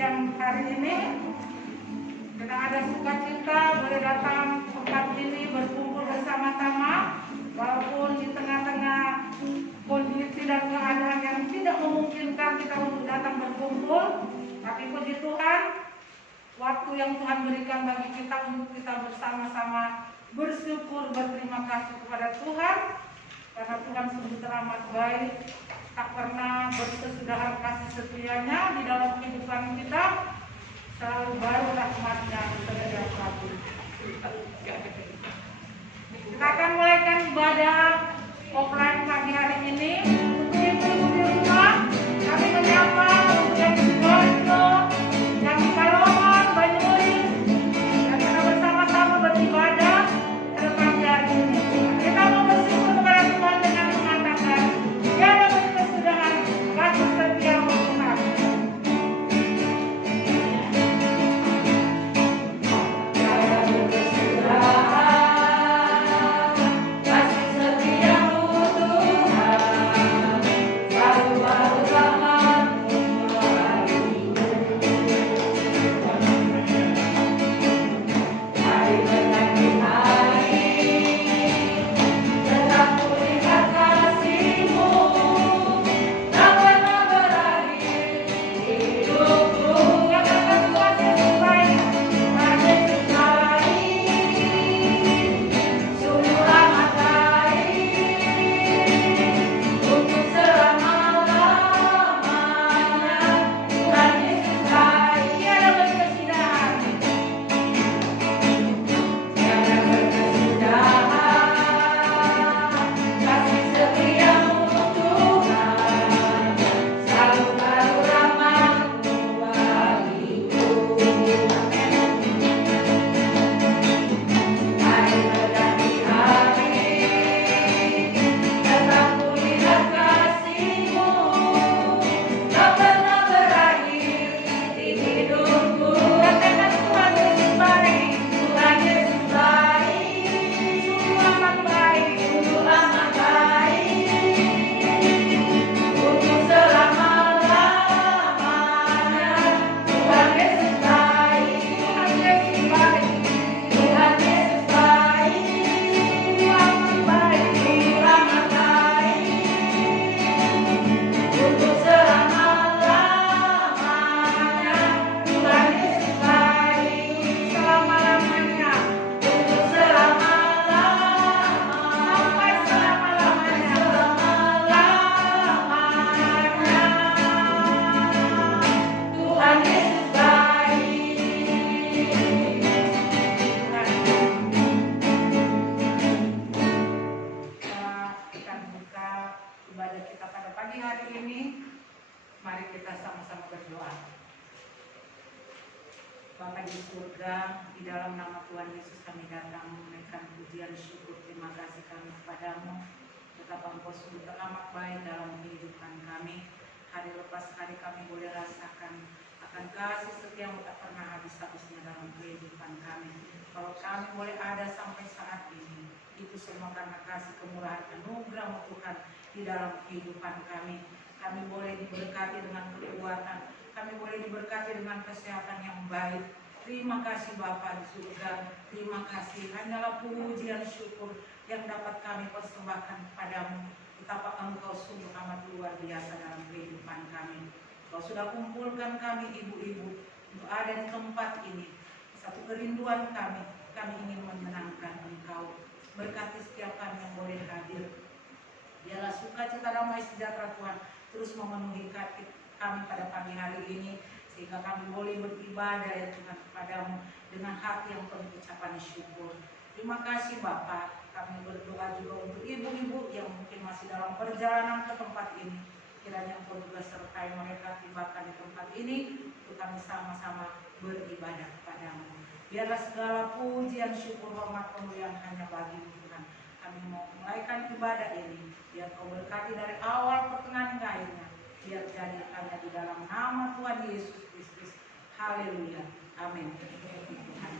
siang hari ini. Kita ada sukacita boleh datang tempat ini berkumpul bersama-sama, walaupun di tengah-tengah kondisi dan keadaan yang tidak memungkinkan kita untuk datang berkumpul, tapi puji Tuhan, waktu yang Tuhan berikan bagi kita untuk kita bersama-sama bersyukur, berterima kasih kepada Tuhan, karena Tuhan sungguh teramat baik, tak pernah berkesudahan kasih setianya di dalam kehidupan kita, selalu baru rahmatnya setiap waktu. Kita akan mulaikan ibadah offline pagi hari ini. Untuk ibu-ibu di rumah, kami menyapa untuk yang di Sidoarjo, yang di Kalongan, Banyuwangi, dan kita bersama-sama beribadah pada pagi hari ini. Kita mau bersyukur kepada Tuhan dengan mengatakan, tiada berkesudahan kasih setiamu Tuhan. Ibadah kita pada pagi hari ini, mari kita sama-sama berdoa. Bapa di surga, di dalam nama Tuhan Yesus kami datang menaikkan pujian syukur terima kasih kami kepadamu. Betapa Engkau sungguh teramat baik dalam kehidupan kami. Hari lepas hari kami boleh rasakan akan kasih setiamu tak pernah habis-habisnya dalam kehidupan kami. Kalau kami boleh ada sampai saat ini, itu semua karena kasih kemurahan anugerah Tuhan di dalam kehidupan kami. Kami boleh diberkati dengan kekuatan, kami boleh diberkati dengan kesehatan yang baik. Terima kasih Bapa di surga, terima kasih. Hanyalah pujian syukur yang dapat kami persembahkan kepadamu. Betapa Engkau sungguh amat luar biasa dalam kehidupan kami. Kau sudah kumpulkan kami ibu-ibu untuk ada di tempat ini. Satu kerinduan kami ingin menyenangkan Engkau. Berkati setiap kami yang boleh hadir. Biarlah sukacita damai sejahtera Tuhan terus memenuhi kami pada pagi hari ini, sehingga kami boleh beribadah ya Tuhan kepadamu dengan hati yang penuh ucapan syukur. Terima kasih Bapa. Kami berdoa juga untuk ibu-ibu yang mungkin masih dalam perjalanan ke tempat ini. Kiranya Engkau juga sertai mereka tibakan di tempat ini untuk kami sama-sama beribadah kepadamu. Biarlah segala pujian, syukur, hormat, kemuliaan hanya bagi-Mu Tuhan. Kami mau mulaikan ibadah ini. Biar Kau berkati dari awal pertengahan hingga akhirnya. Biar jadi hanya di dalam nama Tuhan Yesus Kristus. Haleluya. Amin. Tuhan.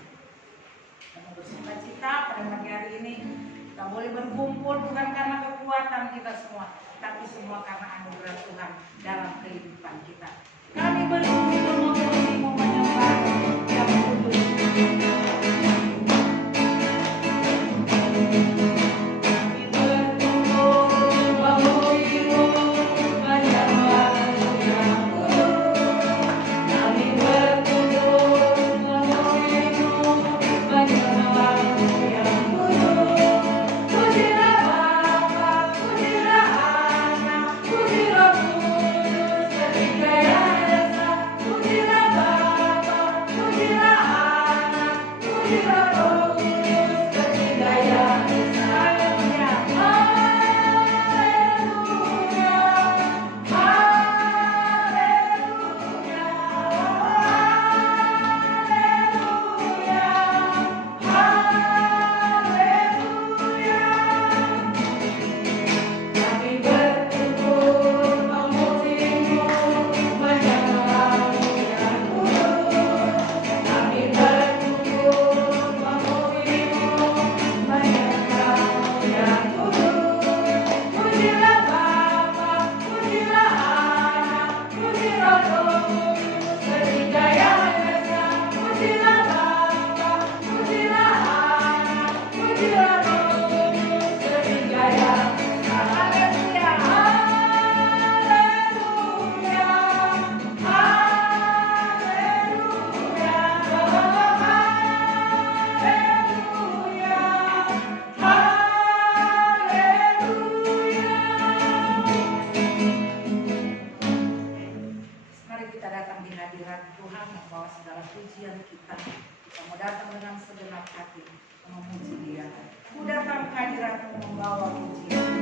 Kita bersukacita pada pagi hari ini. Kita boleh berkumpul bukan karena kekuatan kita semua, tapi semua karena anugerah Tuhan dalam kehidupan kita. Kami bersyukur bahwa segala pujian kita mau datang dengan segenap hati memuji Dia. Ku datang hadirat-Mu membawa pujian.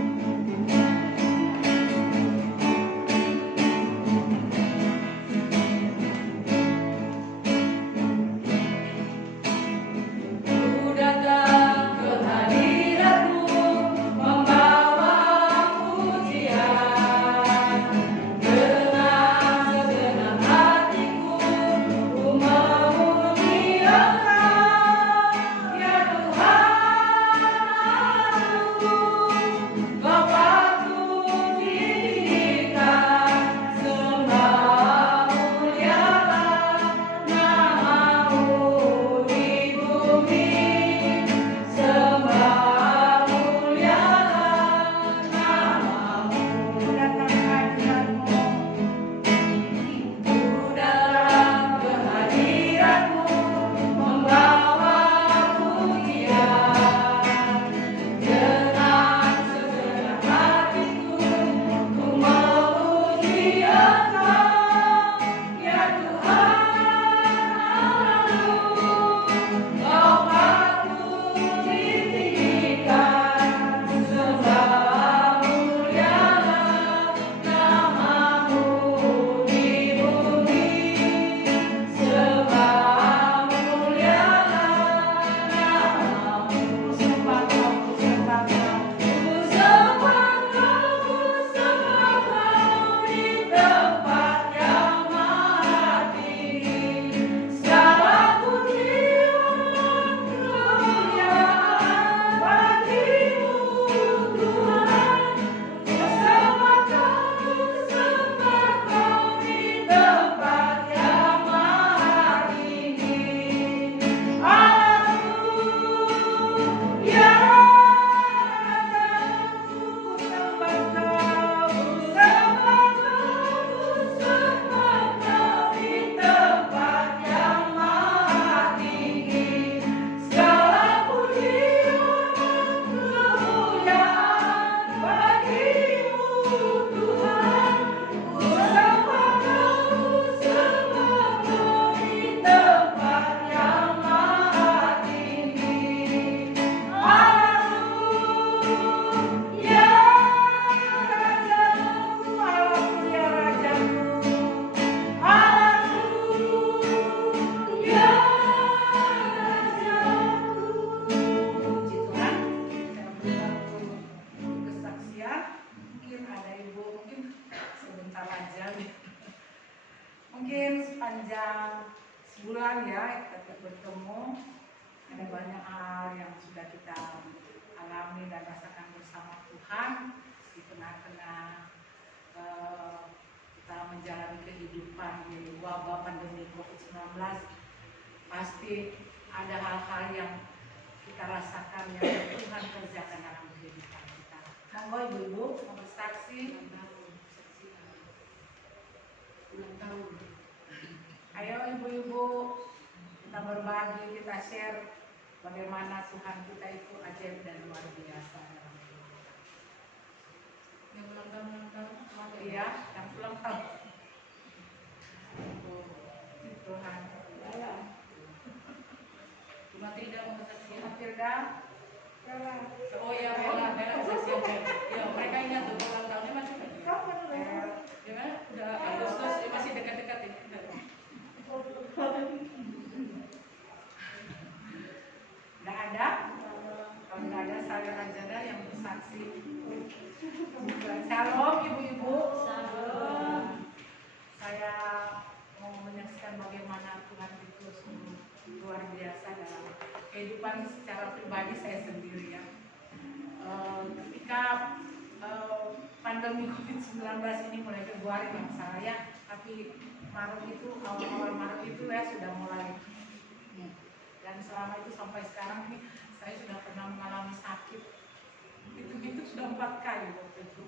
Mungkin sepanjang sebulan ya kita bertemu, ada banyak hal yang sudah kita alami dan rasakan bersama Tuhan di tengah-tengah kita menjalani kehidupan di wabah pandemi COVID-19. Pasti ada hal-hal yang kita rasakan yang Tuhan kerjakan dalam kehidupan kita. Monggo ibu-ibu mau bersaksi. Ulang tahun. Ayo ibu-ibu, kita berbagi, kita share bagaimana Tuhan kita itu ajaib dan luar biasa. Yang ulang tahun, iya, yang ulang tahun. Tuhan, ya. Cuma tidak mau bersaksi. Matilda, oh ya, Bella bersaksi. Ya, mereka ingat tuh ulang tahunnya macam apa? Gimana? Udah Agustus, masih dekat-dekat ini. Nggak ada? Kalau nggak ada, saya Rajana yang bersaksi. Shalom ibu-ibu. Shalom. Saya mau menyaksikan bagaimana Tuhan itu luar biasa dalam kehidupan secara pribadi saya sendiri ya. Ketika pandemi COVID-19 ini mulai Februari yang saya, tapi Maret itu, awal Maret itu ya sudah mulai. Dan selama itu sampai sekarang ini saya sudah pernah mengalami sakit. Itu sudah 4 kali waktu itu.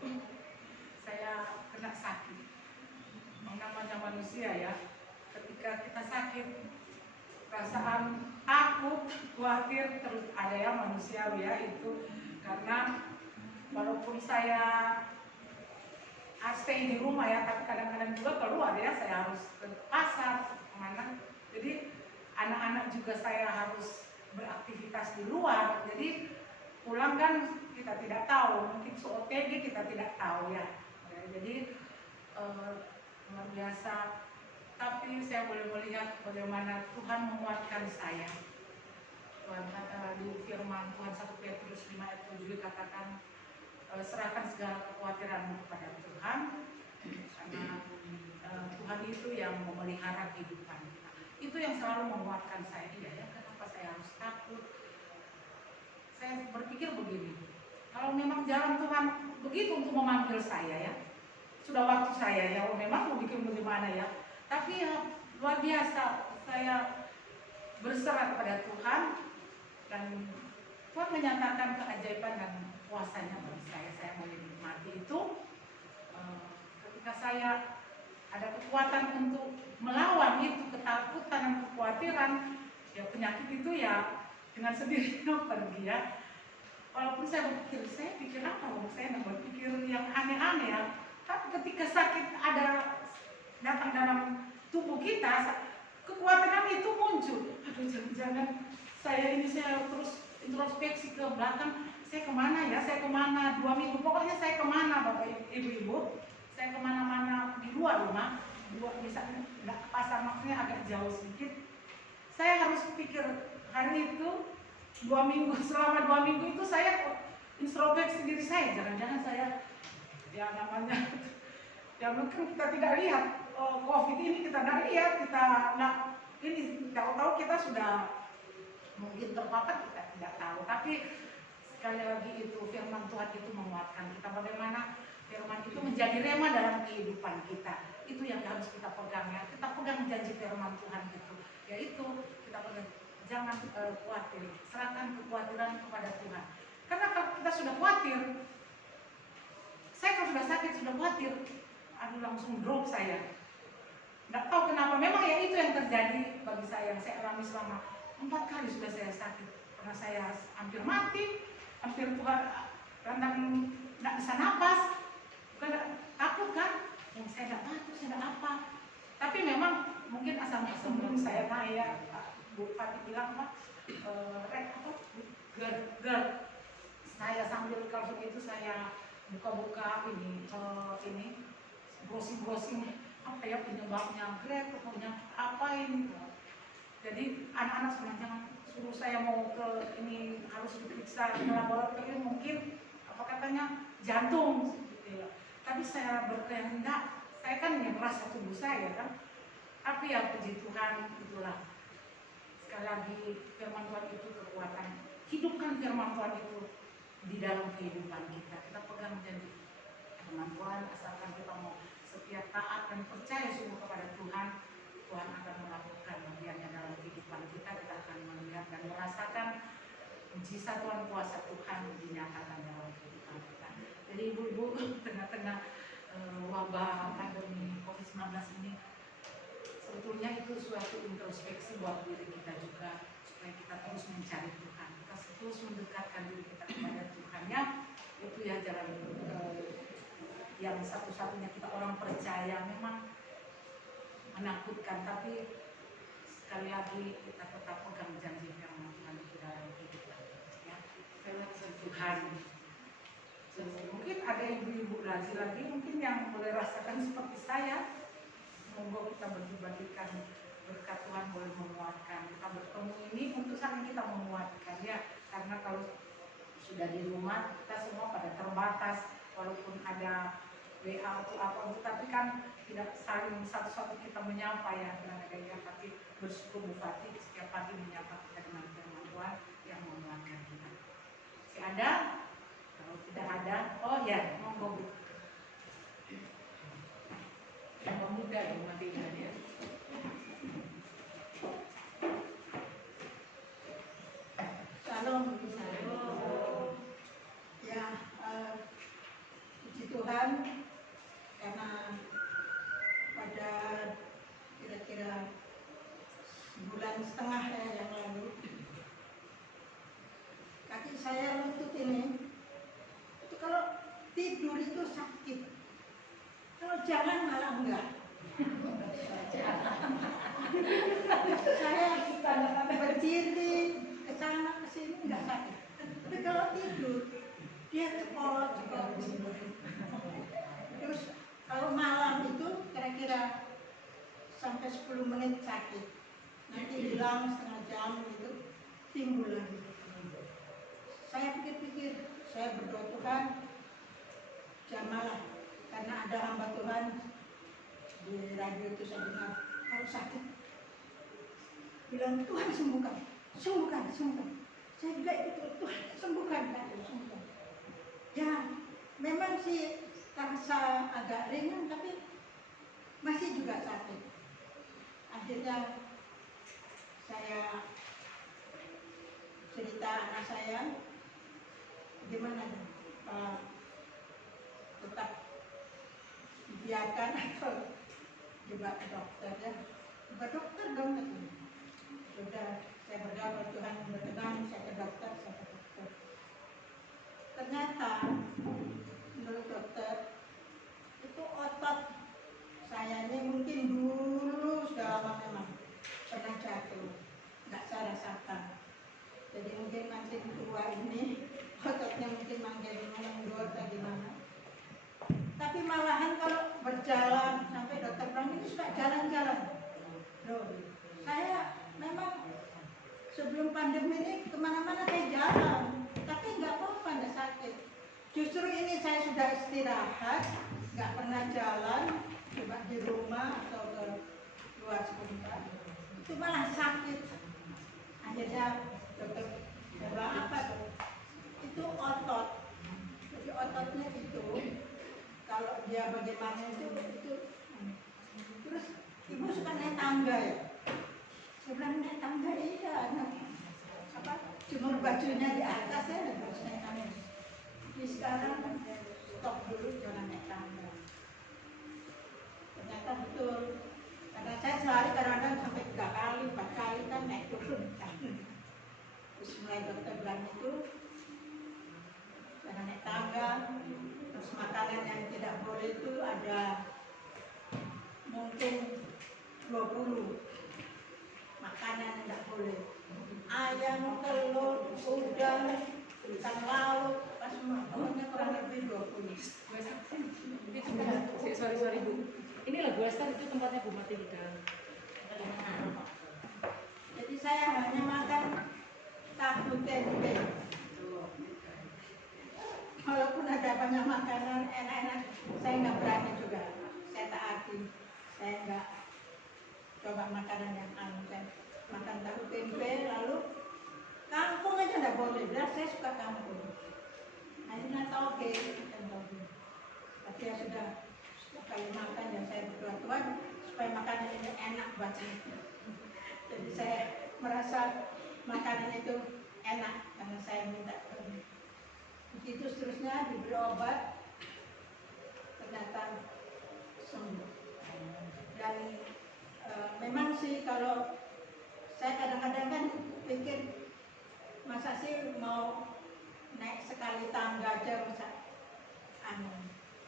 Saya kena sakit. Namanya manusia ya. Ketika kita sakit, perasaan takut, khawatir terus ada ya manusiawi ya itu. Karena walaupun saya stay di rumah ya, tapi kadang-kadang juga keluar ya, saya harus ke pasar, mana. Jadi anak-anak juga saya harus beraktivitas di luar. Jadi pulang kan kita tidak tahu, mungkin OTG kita tidak tahu ya. Jadi luar biasa. Tapi saya boleh melihat bagaimana Tuhan menguatkan saya. Tuhan di firman Tuhan 1 Petrus 5 ayat 7 katakan, serahkan segala kekhawatiranmu kepada Tuhan, karena Tuhan itu yang memelihara kehidupan kita. Itu yang selalu menguatkan saya. Ya, kenapa saya harus takut? Saya berpikir begini, kalau memang jalan Tuhan begitu untuk memanggil saya ya, sudah waktu saya ya, memang mau bikin bagaimana ya. Tapi ya luar biasa, saya berserah kepada Tuhan dan Tuhan menyatakan keajaiban dan kuasanya bagi saya. Saya mau menikmati itu. Ketika saya ada kekuatan untuk melawan itu ketakutan dan kekhawatiran, ya penyakit itu ya dengan sendirinya pergi ya. Walaupun saya pikir apa? Saya nggak berpikir yang aneh-aneh ya. Tapi ketika sakit ada datang dalam tubuh kita, kekuatan itu muncul. Aduh, jangan-jangan saya terus introspeksi ke belakang. Saya kemana ya? Saya kemana? 2 minggu pokoknya saya kemana, Bapak Ibu? Saya kemana-mana di luar rumah. Misalnya nggak ke pasar, maksudnya agak jauh sedikit. Saya harus pikir hari itu 2 minggu, selama 2 minggu itu saya introspeksi diri saya. Jangan-jangan saya ya namanya ya mungkin kita tidak lihat COVID ini, kita tidak lihat, kita ini tahu-tahu kita sudah mungkin terpapar, kita tidak tahu. Tapi sekali lagi itu firman Tuhan itu menguatkan kita, bagaimana firman itu menjadi rema dalam kehidupan kita. Itu yang harus kita pegang ya. Kita pegang janji firman Tuhan itu, yaitu kita pegang, jangan khawatir, serahkan kekhawatiran kepada Tuhan. Karena kalau kita sudah khawatir, saya kalau sudah sakit, sudah khawatir, aduh langsung drop saya. Nggak tahu kenapa, memang ya itu yang terjadi bagi saya, yang saya alami selama 4 kali sudah saya sakit. Karena saya hampir mati, hampir Tuhan randang nggak bisa napas, bukan takut kan? Yang saya nggak batuk, saya nggak apa. Tapi memang mungkin asam sebelum saya naik ya, Bu Fatih bilang apa? Ger. Saya sambil kalau itu saya buka-buka ini browsing apa ya penyebabnya grade, pokoknya apa ini. Jadi anak-anak sebenarnya suruh saya mau ke ini harus diperiksa ke laboratorium, mungkin apa katanya jantung gitu ya. Tapi saya berkehendak, saya kan yang merasa tubuh saya kan. Tapi ya puji Tuhan, itulah sekali lagi firman Tuhan itu kekuatan. Hidupkan firman Tuhan itu di dalam kehidupan kita. Kita pegang janji firman Tuhan, asalkan kita mau setia, taat dan percaya sungguh kepada Tuhan, Tuhan akan melakukan bagiannya dalam kehidupan kita. Kita akan melihat dan merasakan mujizat Tuhan, kuasa Tuhan dinyatakan dalam kehidupan kita. Jadi ibu-ibu, tengah-tengah wabah pandemi COVID-19 ini, sebetulnya itu suatu introspeksi buat diri kita juga, supaya kita terus mencari Tuhan, kita terus mendekatkan diri kita kepada Tuhan ya. Itu ya jalan yang satu-satunya kita orang percaya. Memang menakutkan, tapi sekali lagi kita tetap pegang janji firman Tuhan di dalam kehidupan ya. Tuhan. Mungkin ada ibu-ibu lagi mungkin yang boleh rasakan seperti saya. Semoga kita bagi-bagikan berkat Tuhan boleh menguatkan. Kita bertemu ini untuk saling kita menguatkan ya. Karena kalau sudah di rumah kita semua pada terbatas, walaupun ada WA atau apa, tapi kan tidak saling satu-satu kita menyapa ya, tapi bersyukur Bu Fatih setiap pagi menyapa kita dengan firman Tuhan yang menguatkan kita. Masih ada? Kalau tidak ada, oh ya, monggo Bu. Yang pemuda Bu Matilda ya. Shalom. Ya, puji Tuhan. Karena pada kira-kira sebulan setengah ya yang lalu, kaki saya lutut ini itu kalau tidur itu sakit, kalau jalan malah enggak. tidur dia cepot-cepot. Terus kalau malam itu kira-kira sampai 10 menit sakit, nanti hilang setengah jam gitu, timbul lagi. Saya pikir-pikir, saya berdoa Tuhan, jamalah, karena ada hamba Tuhan di radio itu saya dengar kalau sakit, bilang Tuhan sembuhkan, sembuhkan, sembuhkan. Saya bilang itu Tuhan sembuhkan, sembuhkan. Ya, memang sih terasa agak ringan, tapi masih juga sakit. Akhirnya saya cerita anak saya, gimana tetap dibiarkan atau juga ke dokter ya, ke dokter dong gitu. Sudah saya berdoa Tuhan berkenan, saya ke dokter, ternyata menurut dokter itu otot saya ini mungkin dulu sudah lama memang pernah jatuh, nggak saya rasakan. Jadi mungkin makin tua ini ototnya mungkin makin mengendor atau gimana. Tapi malahan kalau berjalan sampai dokter bilang ini sudah jalan-jalan. Loh, saya memang sebelum pandemi ini kemana-mana saya jalan, tapi nggak apa-apa, nggak sakit. Justru ini saya sudah istirahat, nggak pernah jalan, cuma di rumah atau ke luar sebentar, itu malah sakit. Akhirnya dokter bilang apa tuh? Itu otot. Jadi ototnya itu kalau dia bagaimana itu. Terus ibu suka naik tangga ya? Saya bilang naik tangga iya. Apa? Jemur bajunya di atas ya, harus naik tangga. Jadi sekarang stop dulu, jangan naik tangga. Ternyata betul. Karena saya sehari kadang-kadang sampai 3 kali, 4 kali kan naik turun kan. Terus mulai dokter bilang itu jangan naik tangga. Terus makanan yang tidak boleh itu ada mungkin 20 makanan yang tidak boleh. Ayam, telur, udang, ikan laut, pas semua. Pokoknya kurang lebih 20. Sorry Bu. Ini lagu Western itu tempatnya Bu Matilda. Jadi saya hanya makan tahu tempe. Walaupun ada banyak makanan enak-enak, saya nggak berani juga. Saya taati. Saya nggak coba makanan yang aneh. Saya makan tahu tempe, lalu kangkung aja nggak boleh. Biar saya suka kangkung. Akhirnya toge, tapi ya sudah. Kali makan yang saya berdoa Tuhan supaya makanan ini enak buat saya. Jadi saya merasa makanan itu enak karena saya minta. Begitu seterusnya diberi obat, ternyata sembuh. Dan memang sih kalau saya kadang-kadang kan pikir masa sih mau naik sekali tangga aja masa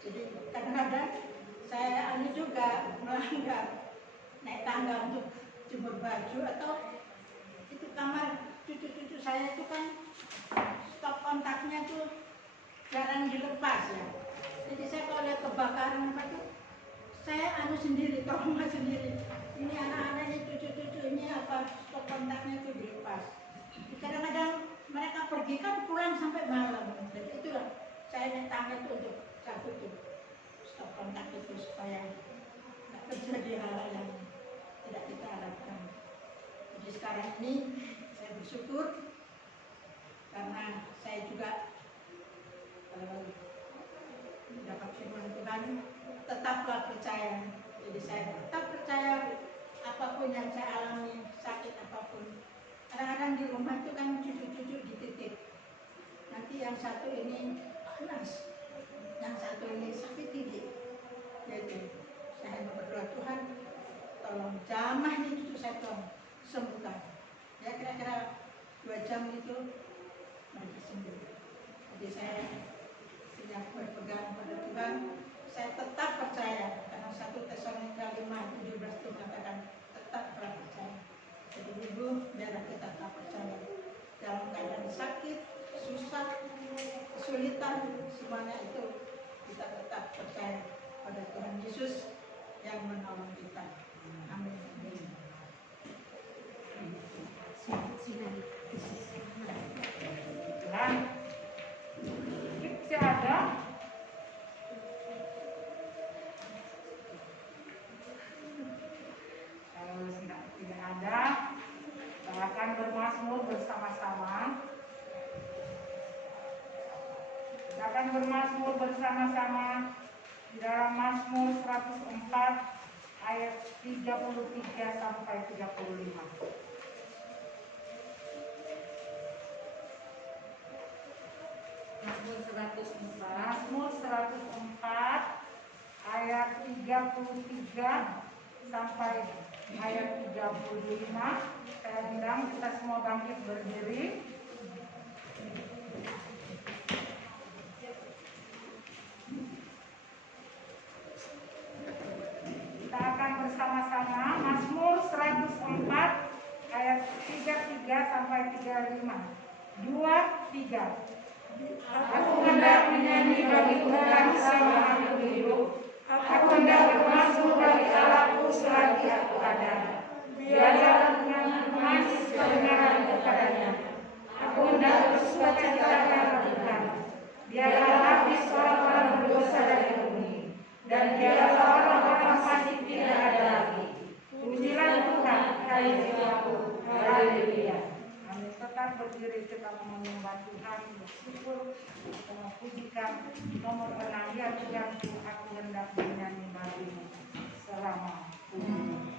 jadi kadang-kadang saya juga melanggar naik tangga untuk jemur baju atau itu kamar cucu-cucu saya itu kan stop kontaknya tuh jarang dilepas ya. Jadi saya kalau lihat kebakaran apa tuh saya sendiri, trauma sendiri. Ini anak-anak ini cucu-cucu ini apa stop kontaknya tuh dilepas. Kadang-kadang mereka pergi kan pulang sampai malam. Jadi itulah saya naik tangga itu untuk satu tuh stop kontak itu supaya nggak terjadi hal yang tidak kita harapkan. Jadi sekarang ini saya bersyukur karena saya juga dapat firman Tuhan, tetaplah percaya. Jadi saya tetap percaya apapun yang saya alami, sakit apapun. Kadang-kadang di rumah itu kan cucu-cucu dititip. Nanti yang satu ini panas, yang satu ini sakit gigi. Jadi saya berdoa Tuhan, tolong jamah nih cucu saya tolong sembuhkan. Ya kira-kira 2 jam itu mereka sembuh. Jadi saya tidak berpegang pada Tuhan. Saya tetap percaya karena 1 Tesalonika 5:17 itu mengatakan tetap percaya. Jadi ibu biar kita tetap percaya dalam keadaan sakit, susah, semuanya itu kita tetap percaya pada Tuhan Yesus yang menolong kita. Amin. Tuhan, kita ada. Kalau tidak ada, kita akan bermazmur bersama-sama. Kita akan bermazmur bersama-sama di dalam Mazmur 104 ayat 33 sampai 35. Mazmur 104 ayat 33 sampai ayat 35. Saya undang kita semua bangkit berdiri. Kita akan bersama-sama Mazmur 104 ayat 33 sampai 35. 2, 3. Aku hendak menyanyi bagi Tuhan selama aku hidup. Aku hendak bermazmur bagi Allahku selagi aku ada. Biarlah aku menangis kebenaran kepadanya. Aku hendak bersukacita karena Tuhan. Biarlah habis orang-orang berdosa dari bumi, dan biarlah orang-orang fasik tidak ada lagi. Pujilah Tuhan, hai jiwaku. Haleluya. Kami tetap berdiri, kita menyembah Tuhan, bersyukur, kita memujikan nomor 6. Ya Tuhanku, aku hendak menyanyi bagimu selama hidup.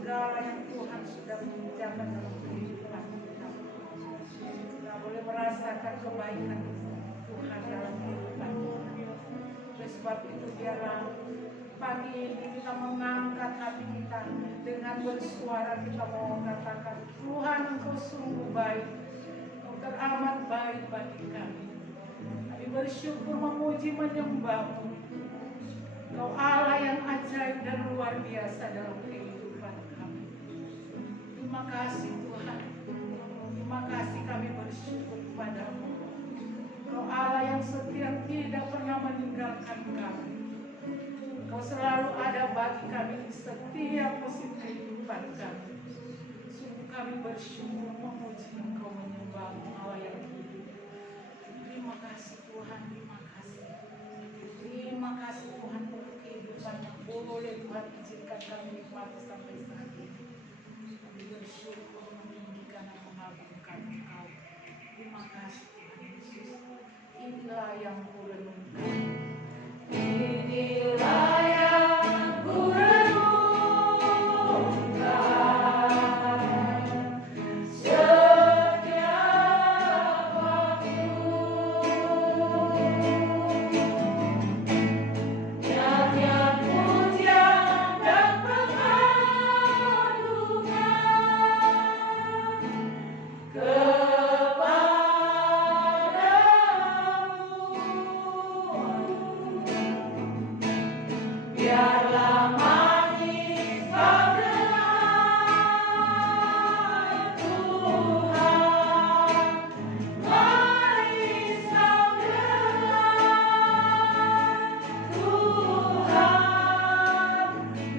segala yang Tuhan sudah mengerjakan dalam kehidupan kita. Kita boleh merasakan kebaikan Tuhan dalam kehidupan kita. Oleh sebab itu biarlah pagi ini kita mengangkat hati kita dengan bersuara, kita mau katakan, Tuhan Engkau sungguh baik, Engkau teramat baik bagi kami. Kami bersyukur memuji menyembah-Mu. Engkau Allah yang ajaib dan luar biasa dalam kehidupan kami. Terima kasih Tuhan. Terima kasih kami bersyukur kepada-Mu. Engkau Allah yang setia, tidak pernah meninggalkan kami. Engkau selalu ada bagi kami di setiap posisi kehidupan kami. Sungguh kami bersyukur memuji Engkau, menyembah-Mu Allah yang hidup. Terima kasih Tuhan, terima kasih. Terima kasih Tuhan untuk kehidupan yang boleh Tuhan izinkan kami nikmati sampai saat ini. Kami bersyukur meninggikan dan mengagungkan Engkau. Terima kasih Tuhan Yesus. Inilah yang kurenungkan. Inilah yang kurenungkan setiap waktu. Nyanyian pujian dan pengagungan biarlah manis kau dengar Tuhan, manis kau dengar Tuhan,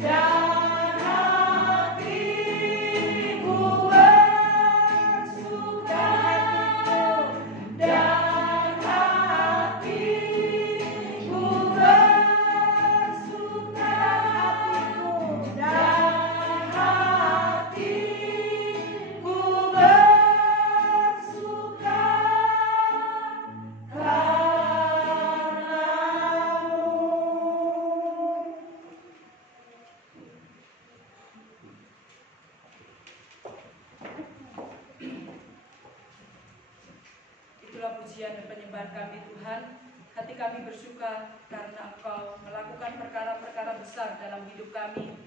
dan hatiku bersuka, dan hatiku bersuka, dan hatiku bersuka karena-Mu. Itulah pujian dan penyembahan kami Tuhan. Hati kami bersuka karena Engkau melakukan perkara-perkara besar dalam hidup kami.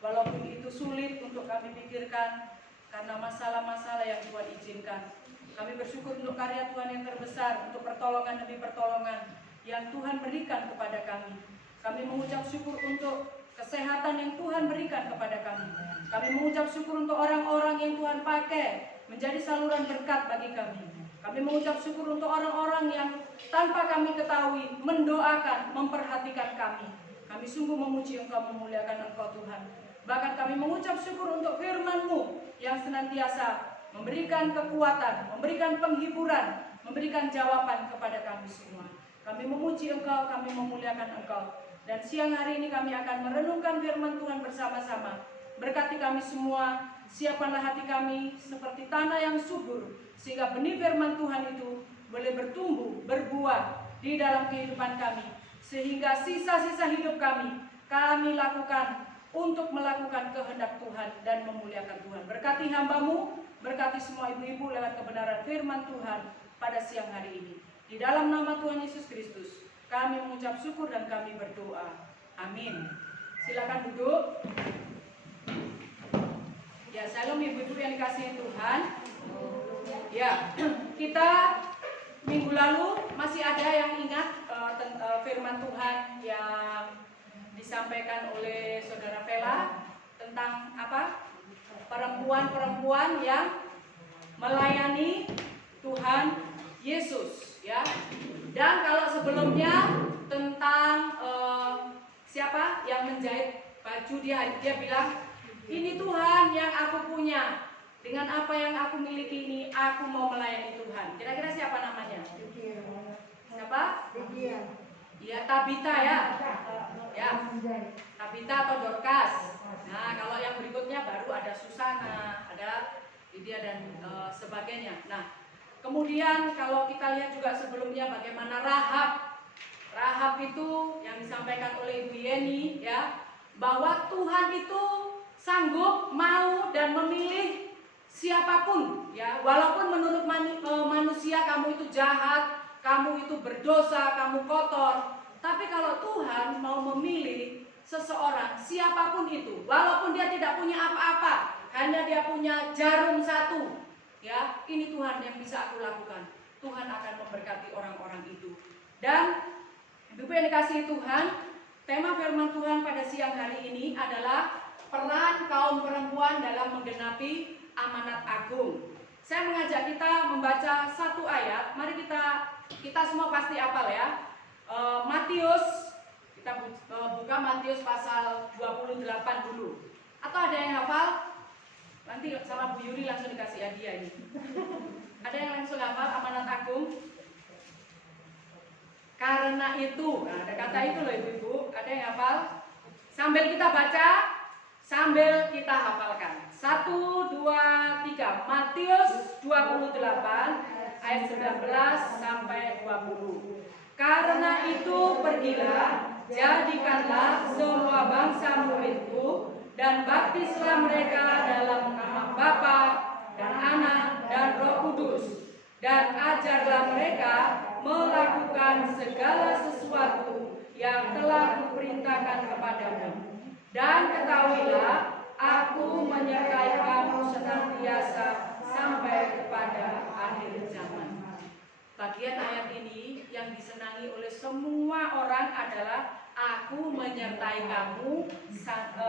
Walaupun itu sulit untuk kami pikirkan karena masalah-masalah yang Tuhan izinkan. Kami bersyukur untuk karya Tuhan yang terbesar, untuk pertolongan demi pertolongan yang Tuhan berikan kepada kami. Kami mengucap syukur untuk kesehatan yang Tuhan berikan kepada kami. Kami mengucap syukur untuk orang-orang yang Tuhan pakai menjadi saluran berkat bagi kami. Kami mengucap syukur untuk orang-orang yang tanpa kami ketahui mendoakan, memperhatikan kami. Kami sungguh memuji Engkau, memuliakan Engkau Tuhan. Bahkan kami mengucap syukur untuk firman-Mu yang senantiasa memberikan kekuatan, memberikan penghiburan, memberikan jawaban kepada kami semua. Kami memuji Engkau, kami memuliakan Engkau. Dan siang hari ini kami akan merenungkan firman Tuhan bersama-sama. Berkati kami semua, siapkanlah hati kami seperti tanah yang subur, sehingga benih firman Tuhan itu boleh bertumbuh, berbuah di dalam kehidupan kami. Sehingga sisa-sisa hidup kami lakukan untuk melakukan kehendak Tuhan dan memuliakan Tuhan. Berkati hamba-Mu, berkati semua ibu-ibu lewat kebenaran firman Tuhan pada siang hari ini. Di dalam nama Tuhan Yesus Kristus, kami mengucap syukur dan kami berdoa. Amin. Silakan duduk. Ya, shalom ibu-ibu yang dikasihi Tuhan. Ya, kita minggu lalu masih ada yang ingat firman Tuhan yang disampaikan oleh Saudara Vela tentang apa? Perempuan-perempuan yang melayani Tuhan Yesus, ya. Dan kalau sebelumnya tentang siapa yang menjahit baju, dia bilang, ini Tuhan yang aku punya, dengan apa yang aku miliki ini aku mau melayani Tuhan. Kira-kira siapa namanya? Siapa? Ya, Tabita ya. Ya, Tabita atau Dorcas. Nah, kalau yang berikutnya baru ada Susana, ada Lydia dan sebagainya. Nah, kemudian kalau kita lihat juga sebelumnya bagaimana Rahab itu yang disampaikan oleh Ibu Yeni, ya, bahwa Tuhan itu sanggup mau dan memilih siapapun ya, walaupun menurut manusia kamu itu jahat, kamu itu berdosa, kamu kotor. Tapi kalau Tuhan mau memilih seseorang, siapapun itu, walaupun dia tidak punya apa-apa, hanya dia punya jarum satu, ya, ini Tuhan yang bisa aku lakukan. Tuhan akan memberkati orang-orang itu. Dan Ibu yang dikasihi Tuhan, tema firman Tuhan pada siang hari ini adalah peran kaum perempuan dalam menggenapi amanat agung. Saya mengajak kita membaca satu ayat. Mari kita semua pasti hafal ya. Matius, kita buka Matius pasal 28 dulu. Atau ada yang hafal? Nanti sama Bu Yuri langsung dikasih hadiah ini. Ada yang langsung hafal amanat agung? Karena itu, nah ada kata itu loh ibu-ibu. Ada yang hafal? Sambil kita baca, sambil kita hafalkan. 1, 2, 3. Matius 28 ayat 19 sampai 20. Karena itu pergilah, jadikanlah semua bangsa muridku, dan baptislah mereka dalam nama Bapa dan Anak dan Roh Kudus, dan ajarlah mereka melakukan segala sesuatu yang telah kuperintahkan kepadamu. Dan ketahuilah, aku menyertai kamu senantiasa sampai kepada akhir zaman. Bagian ayat ini yang disenangi oleh semua orang adalah aku menyertai kamu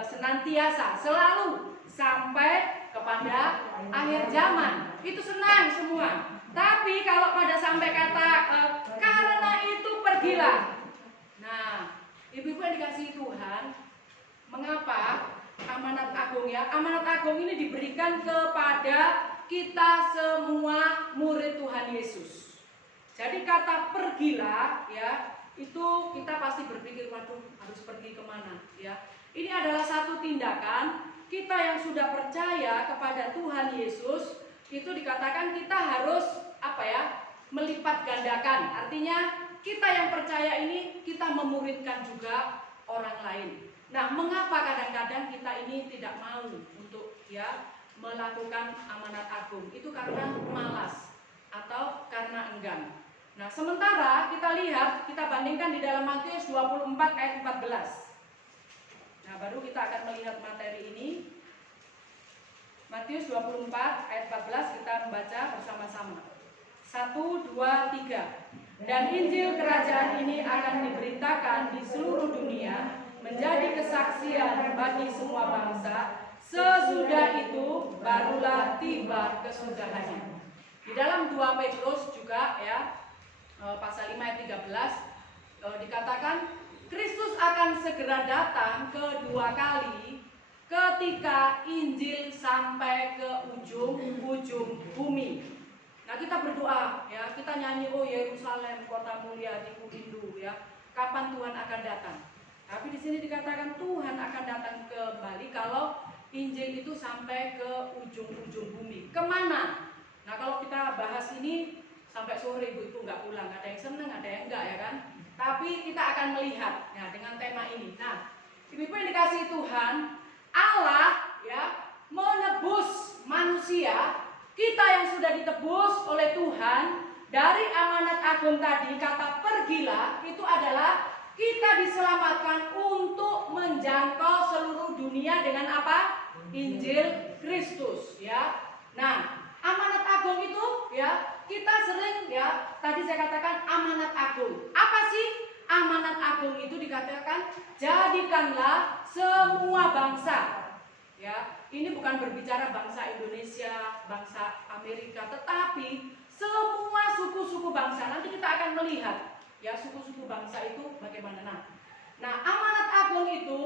senantiasa, selalu sampai kepada akhir zaman. Itu senang semua. Tapi kalau pada sampai kata karena itu pergilah. Nah, ibu-ibu yang dikasihi Tuhan, mengapa amanat agung ya? Amanat agung ini diberikan kepada kita semua murid Tuhan Yesus. Jadi kata pergilah ya, itu kita pasti berpikir, waduh harus pergi kemana ya. Ini adalah satu tindakan kita yang sudah percaya kepada Tuhan Yesus. Itu dikatakan kita harus melipat gandakan. Artinya kita yang percaya ini kita memuridkan juga orang lain. Nah, mengapa kadang-kadang kita ini tidak mau untuk melakukan amanat agung? Itu karena malas atau karena enggan. Nah, sementara kita lihat, kita bandingkan di dalam Matius 24 ayat 14. Nah, baru kita akan melihat materi ini. Matius 24 ayat 14 kita membaca bersama-sama. 1, 2, 3. Dan Injil kerajaan ini akan diberitakan di seluruh dunia menjadi kesaksian bagi semua bangsa. Sesudah itu barulah tiba kesudahannya. Di dalam 2 Petrus juga pasal 5 ayat 13 dikatakan Kristus akan segera datang kedua kali ketika Injil sampai ke ujung-ujung bumi. Nah, kita berdoa ya, kita nyanyi oh Yerusalem kota mulia di rindu ya. Kapan Tuhan akan datang? Tapi di sini dikatakan Tuhan akan datang kembali kalau Injil itu sampai ke ujung-ujung bumi. Kemana? Nah, kalau kita bahas ini sampai sore ibu-ibu nggak pulang, ada yang seneng, ada yang enggak ya kan? Tapi kita akan melihat ya dengan tema ini. Nah, ibu-ibu yang dikasihi Tuhan, Allah menebus manusia. Kita yang sudah ditebus oleh Tuhan dari amanat agung tadi, kata pergilah, itu adalah kita diselamatkan untuk menjangkau seluruh dunia dengan apa? Injil Kristus ya. Nah, amanat agung itu kita sering tadi saya katakan amanat agung. Apa sih amanat agung itu? Dikatakan jadikanlah semua bangsa. Ini bukan berbicara bangsa Indonesia, bangsa Amerika, tetapi semua suku-suku bangsa. Nanti kita akan melihat suku-suku bangsa itu bagaimana. Nah, amanat agung itu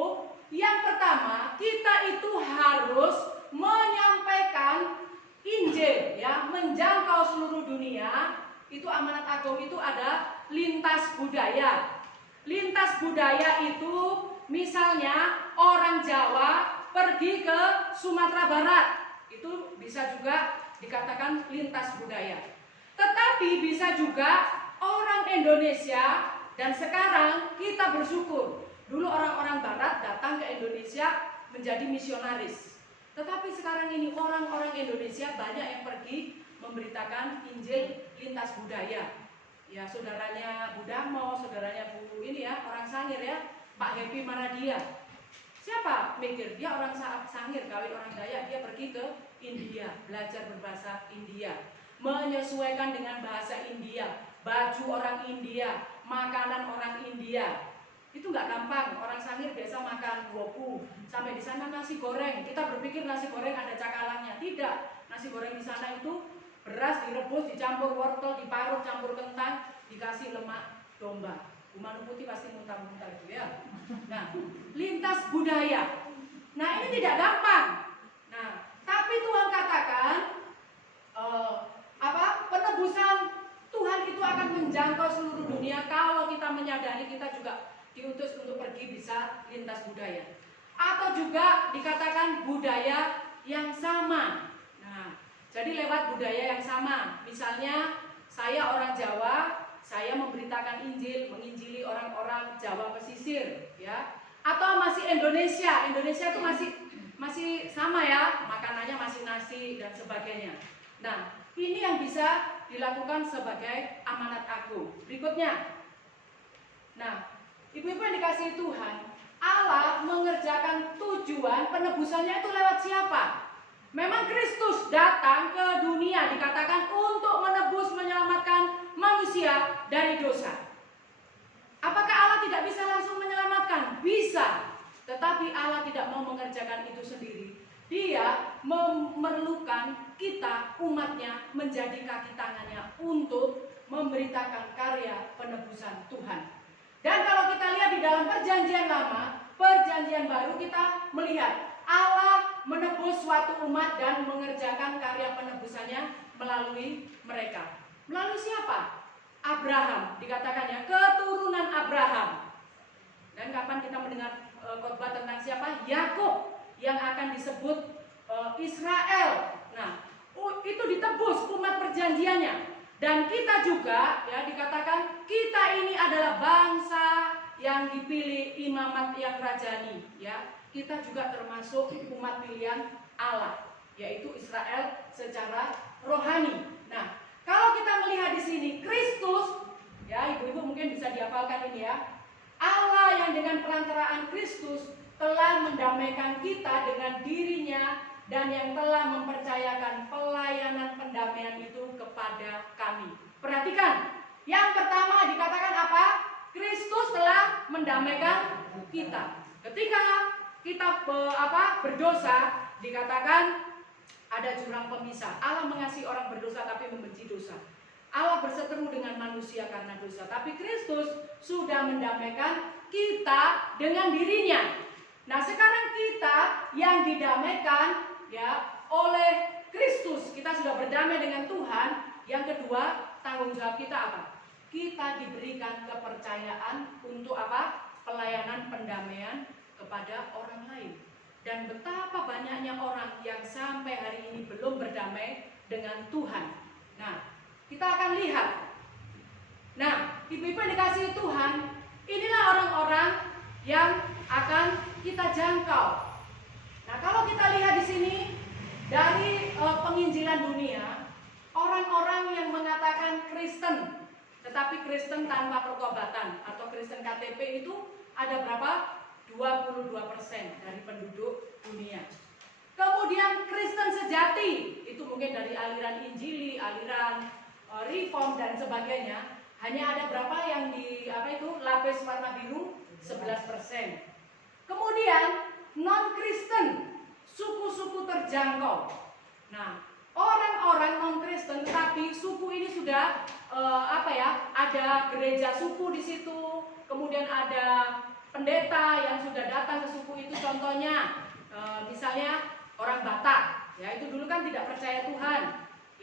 yang pertama, kita itu harus menyampaikan Injil menjangkau seluruh dunia. Itu amanat agung itu ada lintas budaya. Lintas budaya itu misalnya orang Jawa pergi ke Sumatera Barat, itu bisa juga dikatakan lintas budaya. Tetapi bisa juga orang Indonesia, dan sekarang kita bersyukur. Dulu orang-orang Barat datang ke Indonesia menjadi misionaris. Tetapi sekarang ini orang-orang Indonesia banyak yang pergi memberitakan Injil lintas budaya. Ya, saudaranya Bu Damo, saudaranya Bu ini ya, orang Sangir ya, Pak Happy Maradia. Siapa mikir dia orang Sangir, kawin orang Dayak, dia pergi ke India, belajar berbahasa India, menyesuaikan dengan bahasa India, baju orang India, makanan orang India. Itu nggak gampang. Orang Sangir biasa makan woku, sampai di sana nasi goreng. Kita berpikir nasi goreng ada cakalannya. Tidak. Nasi goreng di sana itu beras direbus, dicampur wortel, diparut, campur kentang, dikasih lemak domba. Umanu putih pasti muntah-muntah itu ya. Nah, lintas budaya. Nah, ini tidak gampang. Nah, tapi Tuhan katakan penebusan Tuhan itu akan menjangkau seluruh dunia kalau kita menyadari kita juga diutus untuk pergi bisa lintas budaya. Atau juga dikatakan budaya yang sama. Nah, jadi lewat budaya yang sama. Misalnya saya orang Jawa, saya memberitakan Injil, menginjili orang-orang Jawa pesisir, ya. Atau masih Indonesia. Indonesia itu masih sama ya, makanannya masih nasi dan sebagainya. Nah, ini yang bisa dilakukan sebagai amanat agung. Berikutnya. Nah, ibu-ibu yang dikasihi Tuhan, Allah mengerjakan tujuan penebusannya itu lewat siapa? Memang Kristus datang ke dunia dikatakan untuk menebus, menyelamatkan manusia dari dosa. Apakah Allah tidak bisa langsung menyelamatkan? Bisa. Tetapi Allah tidak mau mengerjakan itu sendiri. Dia memerlukan kita, umatnya, menjadi kaki tangannya untuk memberitakan karya penebusan Tuhan. Dan kalau kita lihat di dalam perjanjian lama, perjanjian baru kita melihat Allah menebus suatu umat dan mengerjakan karya penebusannya melalui mereka. Melalui siapa? Abraham, dikatakannya keturunan Abraham. Dan kapan kita mendengar khotbah tentang siapa? Yakub yang akan disebut Israel. Nah, itu ditebus umat perjanjiannya. Dan kita juga ya dikatakan kita ini adalah bangsa yang dipilih, imamat yang rajani, ya. Kita juga termasuk umat pilihan Allah, yaitu Israel secara rohani. Nah, kalau kita melihat di sini Kristus, ya ibu-ibu mungkin bisa dihafalkan ini ya. Allah yang dengan perantaraan Kristus telah mendamaikan kita dengan dirinya dan yang telah mempercayakan pelayanan pendamaian itu kepada kami. Perhatikan, yang pertama dikatakan apa? Kristus telah mendamaikan kita. Ketika kita berdosa, dikatakan ada jurang pemisah. Allah mengasihi orang berdosa tapi membenci dosa. Allah berseteru dengan manusia karena dosa, tapi Kristus sudah mendamaikan kita dengan dirinya. Nah, sekarang kita yang didamaikan ya oleh Kristus, kita sudah berdamai dengan Tuhan. Yang kedua, tanggung jawab kita apa? Kita diberikan kepercayaan untuk apa? Pelayanan pendamaian kepada orang lain. Dan betapa banyaknya orang yang sampai hari ini belum berdamai dengan Tuhan. Nah, kita akan lihat. Nah, ibu-ibu yang dikasihi Tuhan, inilah orang-orang yang akan kita jangkau. Nah, kalau kita lihat di sini dari penginjilan dunia, orang-orang yang mengatakan Kristen, tetapi Kristen tanpa pertobatan atau Kristen KTP itu ada berapa? 22% dari penduduk dunia. Kemudian Kristen sejati, itu mungkin dari aliran Injili, aliran Reform dan sebagainya, hanya ada berapa yang lapis warna biru? 11%. Kemudian non-Kristen, suku-suku terjangkau. Nah, orang-orang non-Kristen tapi suku ini sudah ada gereja suku di situ, kemudian ada pendeta yang sudah datang ke suku itu, contohnya misalnya orang Batak, ya itu dulu kan tidak percaya Tuhan,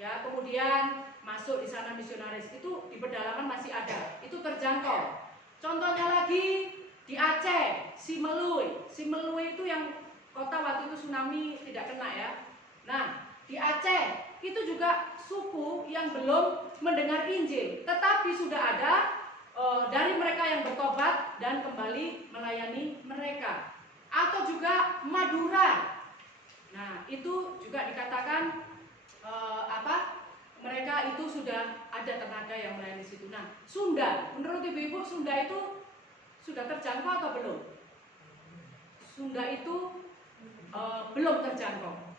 ya kemudian masuk di sana misionaris, itu di pedalaman masih ada, itu terjangkau. Contohnya lagi di Aceh, Simelui itu yang kota waktu itu tsunami tidak kena ya. Nah, di Aceh itu juga suku yang belum mendengar Injil, tetapi sudah ada dari mereka yang bertobat dan kembali melayani mereka. atau juga Madura. Nah, itu juga dikatakan mereka itu sudah ada tenaga yang melayani di situ. Nah, Sunda, menurut ibu-ibu Sunda itu sudah terjangkau atau belum? Sunda itu belum terjangkau.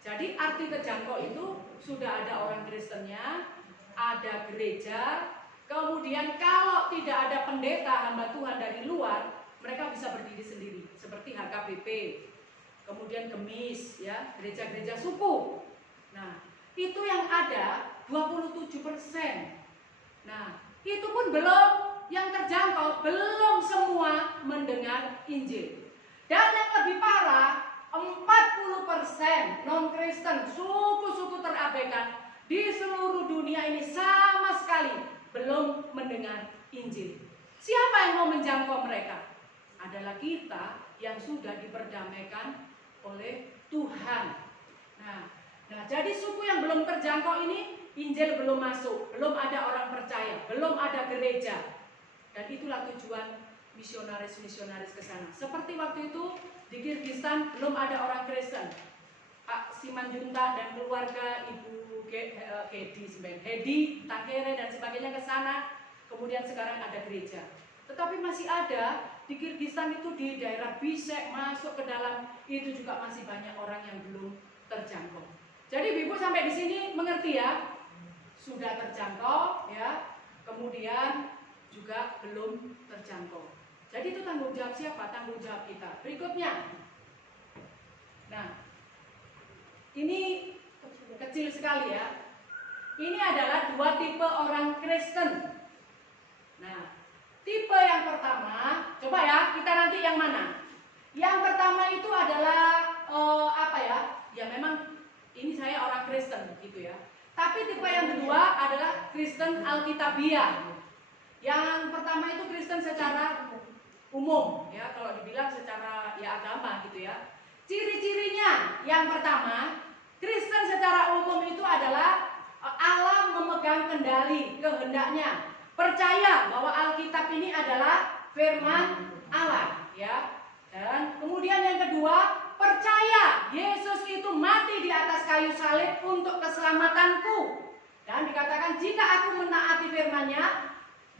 Jadi arti terjangkau itu sudah ada orang Kristennya, ada gereja, kemudian kalau tidak ada pendeta hamba Tuhan dari luar, mereka bisa berdiri sendiri seperti HKBP, kemudian Gemis, ya, gereja-gereja suku. Nah, itu yang ada 27%. Nah, itu pun belum yang terjangkau, belum semua mendengar Injil. Dan yang lebih parah, 40% non-Kristen, suku-suku terabaikan di seluruh dunia ini sama sekali belum mendengar Injil. Siapa yang mau menjangkau mereka? Adalah kita yang sudah diperdamaikan oleh Tuhan. Nah, jadi suku yang belum terjangkau ini, Injil belum masuk, belum ada orang percaya, belum ada gereja. Dan itulah tujuan misionaris-misionaris ke sana. Seperti waktu itu di Kirgistan belum ada orang Kristen. Pak Simanjuntak dan keluarga Ibu Hedi, Takere dan sebagainya ke sana. Kemudian sekarang ada gereja. Tetapi masih ada di Kirgistan itu, di daerah Bisek masuk ke dalam itu juga masih banyak orang yang belum terjangkau. Jadi Ibu sampai di sini mengerti ya? Sudah terjangkau ya. Kemudian juga belum terjangkau. Jadi itu tanggung jawab siapa? Tanggung jawab kita. Berikutnya. Nah, ini kecil sekali ya. Ini adalah dua tipe orang Kristen. Nah, tipe yang pertama, coba ya, kita nanti yang mana? Yang pertama itu adalah Ya memang ini saya orang Kristen gitu ya. Tapi tipe yang kedua adalah Kristen Alkitabiah. Yang pertama itu Kristen secara umum ya, kalau dibilang secara ya agama gitu ya. Ciri-cirinya yang pertama, Kristen secara umum itu adalah Allah memegang kendali kehendaknya, percaya bahwa Alkitab ini adalah firman Allah ya. Dan kemudian yang kedua, percaya Yesus itu mati di atas kayu salib untuk keselamatanku. Dan dikatakan jika aku menaati firman-Nya,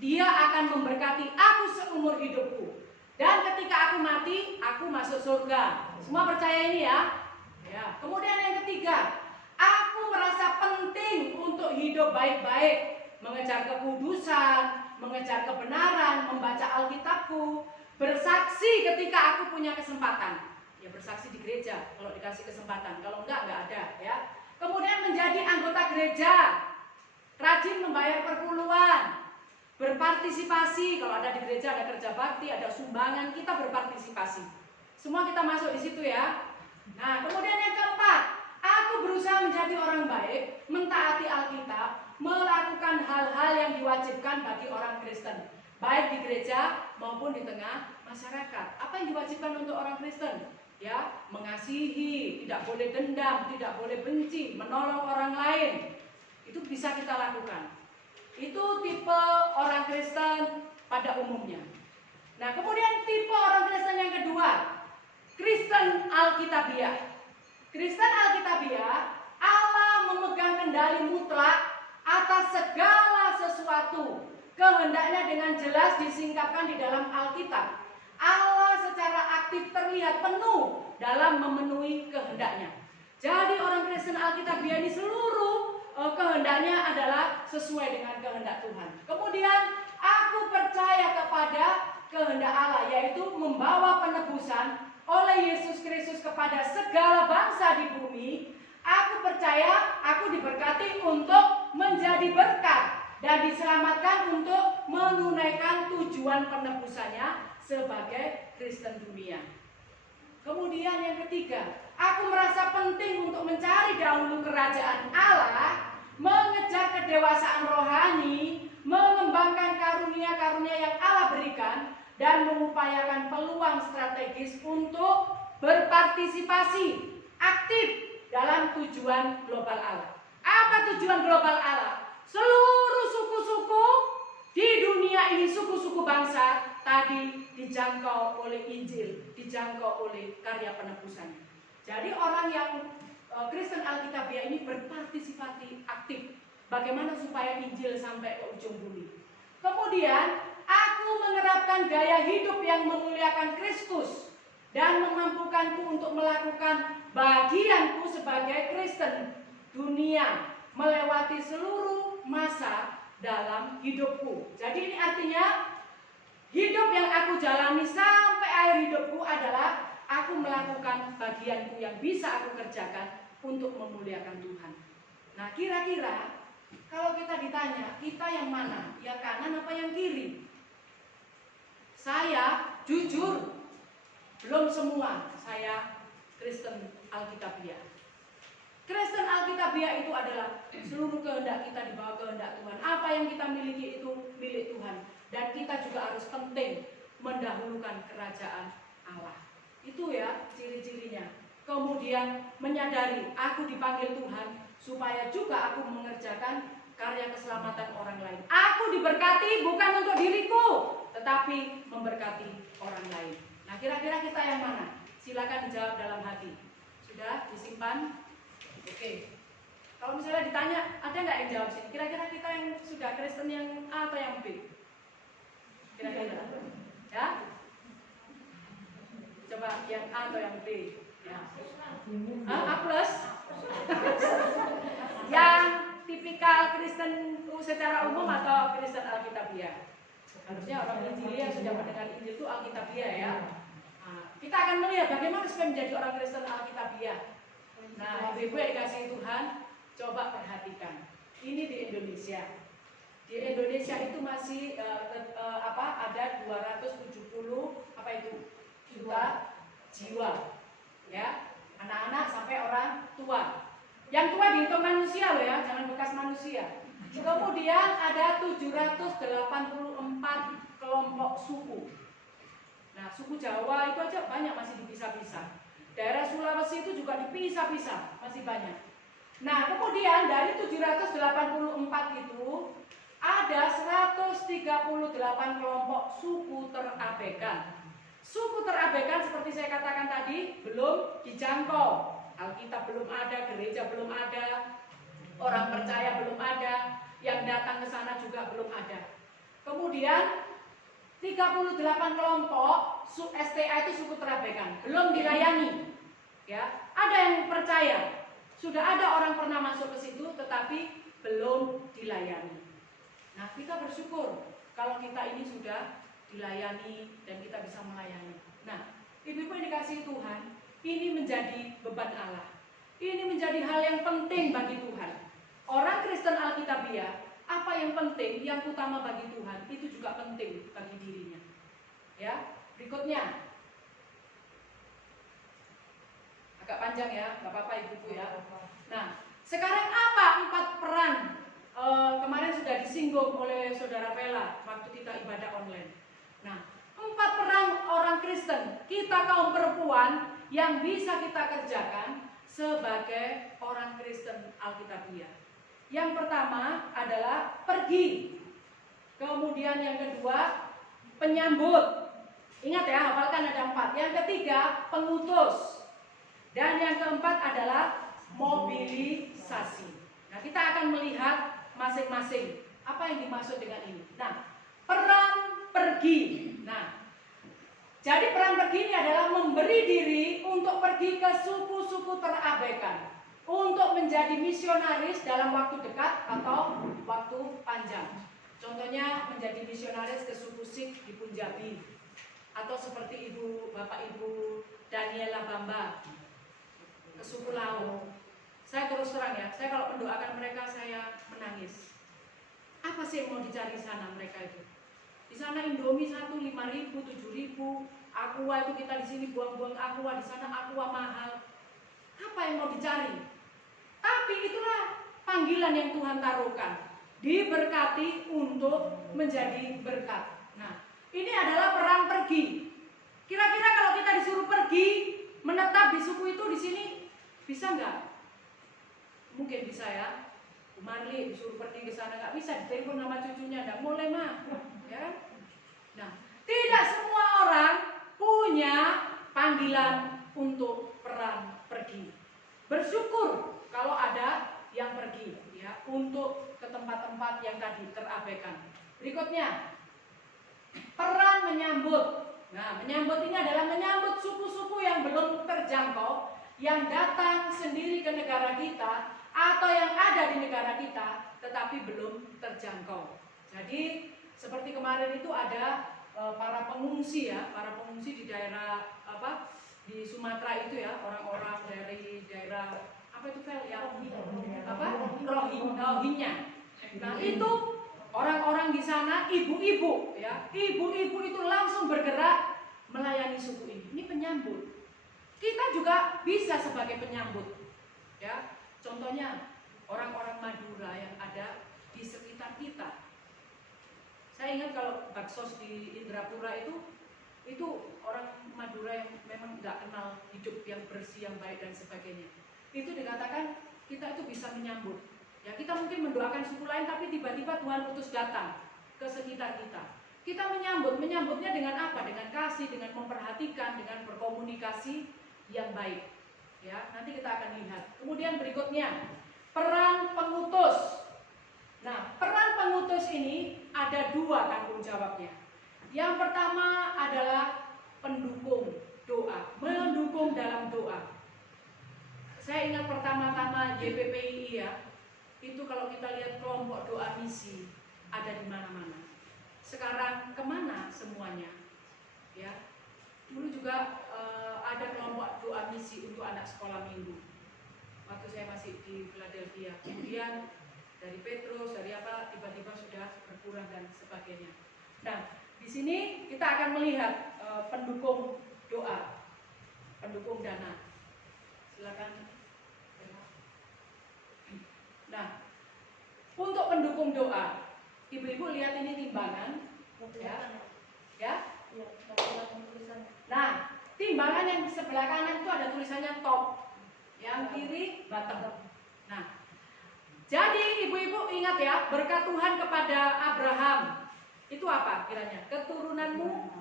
Dia akan memberkati aku seumur hidupku. Dan ketika aku mati, aku masuk surga. Semua percaya ini ya? Ya. Kemudian yang ketiga, aku merasa penting untuk hidup baik-baik, mengejar kekudusan, mengejar kebenaran, membaca Alkitabku, bersaksi ketika aku punya kesempatan. Ya bersaksi di gereja kalau dikasih kesempatan, kalau enggak ada ya. Kemudian menjadi anggota gereja, rajin membayar perpuluhan, berpartisipasi. Kalau ada di gereja ada kerja bakti, ada sumbangan, kita berpartisipasi. Semua kita masuk di situ ya. Nah, kemudian yang keempat, aku berusaha menjadi orang baik, mentaati Alkitab, melakukan hal-hal yang diwajibkan bagi orang Kristen, baik di gereja maupun di tengah masyarakat. Apa yang diwajibkan untuk orang Kristen? Ya, mengasihi, tidak boleh dendam, tidak boleh benci, menolong orang lain. Itu bisa kita lakukan. Itu tipe orang Kristen pada umumnya. Nah, kemudian tipe orang Kristen yang kedua, Kristen Alkitabiah. Kristen Alkitabiah, Allah memegang kendali mutlak atas segala sesuatu. Kehendaknya dengan jelas disingkapkan di dalam Alkitab. Allah secara aktif terlihat penuh dalam memenuhi kehendaknya. Jadi orang Kristen Alkitabiah ini seluruh kehendaknya adalah sesuai dengan kehendak Tuhan. Kemudian aku percaya kepada kehendak Allah, yaitu membawa penebusan oleh Yesus Kristus kepada segala bangsa di bumi. Aku percaya aku diberkati untuk menjadi berkat dan diselamatkan untuk menunaikan tujuan penebusannya sebagai Kristen dunia. Kemudian yang ketiga, aku merasa penting untuk mencari dahulu kerajaan Allah, mengejar kedewasaan rohani, mengembangkan karunia-karunia yang Allah berikan, dan mengupayakan peluang strategis untuk berpartisipasi aktif dalam tujuan global Allah. Apa tujuan global Allah? Seluruh suku-suku di dunia ini, suku-suku bangsa, tadi dijangkau oleh Injil, dijangkau oleh karya penebusannya. Jadi orang yang Kristen Alkitabiah ini berpartisipasi aktif. Bagaimana supaya Injil sampai ke ujung bumi. Kemudian, aku menerapkan gaya hidup yang memuliakan Kristus dan memampukanku untuk melakukan bagianku sebagai Kristen dunia melewati seluruh masa dalam hidupku. Jadi ini artinya hidup yang aku jalani sampai akhir hidupku adalah aku melakukan bagianku yang bisa aku kerjakan untuk memuliakan Tuhan. Nah, kira-kira kalau kita ditanya, kita yang mana? Yang kanan apa yang kiri? Saya jujur, belum semua saya Kristen Alkitabiah. Kristen Alkitabiah itu adalah seluruh kehendak kita di bawah kehendak Tuhan. Apa yang kita miliki itu milik Tuhan. Dan kita juga harus penting mendahulukan kerajaan Allah. Itu ya ciri-cirinya. Kemudian menyadari aku dipanggil Tuhan supaya juga aku mengerjakan karya keselamatan orang lain. Aku diberkati bukan untuk diriku, tetapi memberkati orang lain. Nah, kira-kira kita yang mana? Silakan dijawab dalam hati. Sudah disimpan? Oke. Kalau misalnya ditanya, ada nggak yang jawab sini? Kira-kira kita yang sudah Kristen yang A atau yang B? Kira-kira? Ya? Coba yang A atau yang B? Ya. A plus? Yang tipikal Kristen secara umum atau Kristen Alkitabiah? Harusnya orang Injil yang sudah mendengar Injil itu Alkitabiah ya. Nah, kita akan melihat bagaimana supaya menjadi orang Kristen Alkitabiah. Nah, ibu-ibu yang dikasihi Tuhan, coba perhatikan. Ini di Indonesia. Di Indonesia itu masih ada 270 juta jiwa. Ya, anak-anak sampai orang tua. Yang tua dihitung manusia loh ya, jangan bekas manusia. Kemudian ada 784 kelompok suku. Nah, suku Jawa itu aja banyak, masih dipisah-pisah. Daerah Sulawesi itu juga dipisah-pisah, masih banyak. Nah, kemudian dari 784 itu ada 138 kelompok suku terabaikan. Suku terabaikan seperti saya katakan tadi belum dijangkau. Alkitab belum ada, gereja belum ada, orang percaya belum ada, yang datang ke sana juga belum ada. Kemudian 38 kelompok STA itu suku terabaikan, belum dilayani. Ya, ada yang percaya, sudah ada orang pernah masuk ke situ, tetapi belum dilayani. Nah, kita bersyukur kalau kita ini sudah dilayani dan kita bisa melayani. Nah, ibu-ibu yang dikasihi Tuhan, ini menjadi beban Allah. Ini menjadi hal yang penting bagi Tuhan. Orang Kristen Alkitabiah, apa yang penting, yang utama bagi Tuhan, itu juga penting bagi dirinya. Ya, berikutnya. Agak panjang ya, nggak apa-apa ibu-ibu ya. Nah, sekarang apa 4 peran? Kemarin sudah disinggung oleh Saudara Vela waktu kita ibadah online. Nah, 4 peran orang Kristen, kita kaum perempuan yang bisa kita kerjakan sebagai orang Kristen Alkitabiah. Yang pertama adalah pergi. Kemudian yang kedua, penyambut. Ingat ya, hafalkan ada 4. Yang ketiga, pengutus. Dan yang keempat adalah mobilisasi. Nah, kita akan melihat masing-masing apa yang dimaksud dengan ini. Nah, peran pergi. Nah, jadi peran pergi ini adalah memberi diri untuk pergi ke suku-suku terabaikan, untuk menjadi misionaris dalam waktu dekat atau waktu panjang. Contohnya menjadi misionaris ke suku Sikh di Punjabi, atau seperti Bapak Ibu Daniela Bamba ke suku Lao. Saya terus terang ya, saya kalau mendoakan mereka saya menangis. Apa sih yang mau dicari sana mereka itu? Di sana Indomie 1 5.000, 7.000, aqua itu kita di sini buang-buang aqua, di sana aqua mahal. Apa yang mau dicari? Tapi itulah panggilan yang Tuhan taruhkan. Diberkati untuk menjadi berkat. Nah, ini adalah peran pergi. Kira-kira kalau kita disuruh pergi, menetap di suku itu di sini, bisa nggak? Mungkin bisa ya. Marli disuruh pergi ke sana nggak bisa, ditelepon sama cucunya, nggak boleh mah, ya kan? Nah, Tidak semua orang punya panggilan untuk peran pergi. Bersyukur kalau ada yang pergi ya untuk ke tempat-tempat yang tadi terabaikan. Berikutnya, peran menyambut. Nah, menyambut ini adalah menyambut suku-suku yang belum terjangkau, yang datang sendiri ke negara kita atau yang ada di negara kita tetapi belum terjangkau. Jadi seperti kemarin itu ada para pengungsi ya, para pengungsi di daerah di Sumatera itu ya, orang-orang dari daerah itu yang Rohingya. Nah itu orang-orang di sana, ibu-ibu ya, ibu-ibu itu langsung bergerak melayani suku ini. Ini penyambut. Kita juga bisa sebagai penyambut ya. Contohnya orang-orang Madura yang ada di sekitar kita. Saya ingat kalau baksos di Indrapura itu orang Madura yang memang nggak kenal hidup yang bersih, yang baik dan sebagainya. Itu dikatakan kita itu bisa menyambut. Ya kita mungkin mendoakan suku lain tapi tiba-tiba Tuhan utus datang ke sekitar kita. Kita menyambutnya dengan apa? Dengan kasih, dengan memperhatikan, dengan berkomunikasi yang baik. Ya, nanti kita akan lihat. Kemudian berikutnya, peran pengutus. Nah, peran pengutus ini ada dua tanggung jawabnya. Yang pertama adalah pendukung doa, mendukung dalam doa. Saya ingat pertama-tama YPPI ya, itu kalau kita lihat kelompok doa misi ada di mana-mana. Sekarang kemana semuanya? Ya, dulu juga ada kelompok doa misi untuk anak sekolah minggu. Waktu saya masih di Philadelphia, kemudian dari Petrus, dari apa, tiba-tiba sudah berkurang dan sebagainya. Nah, di sini kita akan melihat pendukung doa, pendukung dana. Silakan. Nah, untuk pendukung doa, ibu-ibu lihat ini timbangan, ya. Nah, timbangan yang di sebelah kanan itu ada tulisannya top, yang kiri bottom. Nah, jadi ibu-ibu ingat ya, berkat Tuhan kepada Abraham itu apa kiranya? Keturunanmu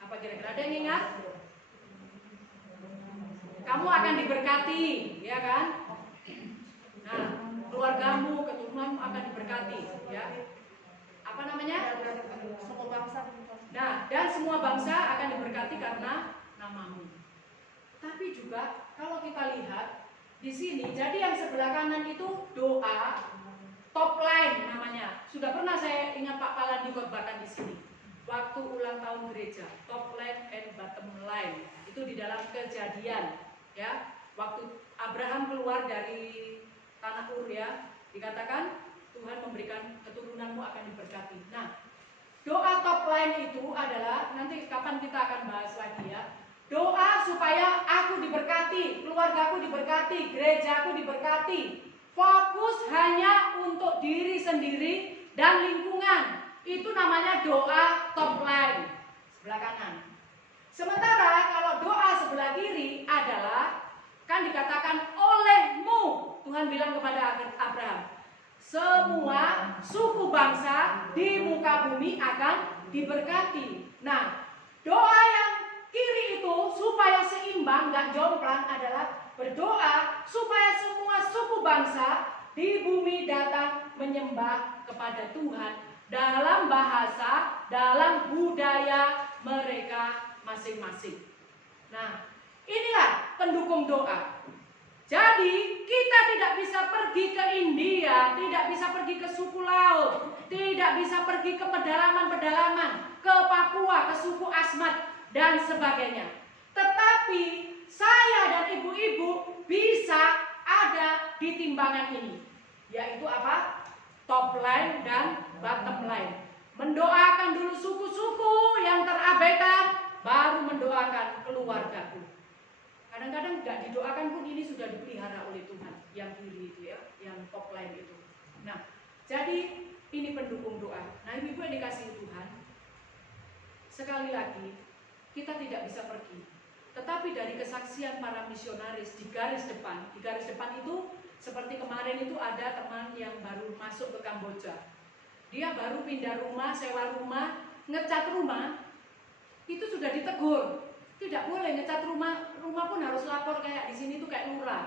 apa kira-kira? Ada yang ingat? Kamu akan diberkati, ya kan? Nah, keluargamu, keturunanmu akan diberkati, ya. Apa namanya? Suku bangsa. Nah, dan semua bangsa akan diberkati karena namamu. Tapi juga kalau kita lihat di sini, jadi yang sebelah kanan itu doa top line namanya. Sudah pernah saya ingat Pak Palan dikhotbahkan di sini. Waktu ulang tahun gereja, top line and bottom line itu di dalam Kejadian, ya. Waktu Abraham keluar dari tanah Ur ya, dikatakan Tuhan memberikan keturunanmu akan diberkati. Nah, doa top line itu adalah nanti kapan kita akan bahas lagi ya. Doa supaya aku diberkati, keluargaku diberkati, gerejaku diberkati. Fokus hanya untuk diri sendiri dan lingkungan. Itu namanya doa top line, sebelah kanan. Sementara kalau doa sebelah kiri adalah, kan dikatakan olehmu, Tuhan bilang kepada Abraham, semua suku bangsa di muka bumi akan diberkati. Nah, doa yang kiri itu supaya seimbang, gak jomplang adalah berdoa supaya semua suku bangsa di bumi datang menyembah kepada Tuhan dalam bahasa, dalam budaya mereka masing-masing. Nah, inilah pendukung doa. Jadi kita tidak bisa pergi ke India, tidak bisa pergi ke suku laut, tidak bisa pergi ke pedalaman-pedalaman, ke Papua, ke suku Asmat dan sebagainya. Tetapi saya dan ibu-ibu bisa ada di timbangan ini, yaitu apa? Top line dan bottom line. Mendoakan dulu suku-suku yang terabaikan, baru mendoakan keluargaku. Kadang-kadang tidak didoakan pun ini sudah dipelihara oleh Tuhan. Yang kiri itu ya, yang top line itu. Nah, jadi ini pendukung doa. Nah, ibu-ibu yang dikasihi Tuhan, sekali lagi kita tidak bisa pergi. Tetapi dari kesaksian para misionaris di garis depan itu seperti kemarin itu ada teman yang baru masuk ke Kamboja. Dia baru pindah rumah, sewa rumah, ngecat rumah itu sudah ditegur, tidak boleh ngecat rumah pun harus lapor kayak di sini tuh kayak lurah.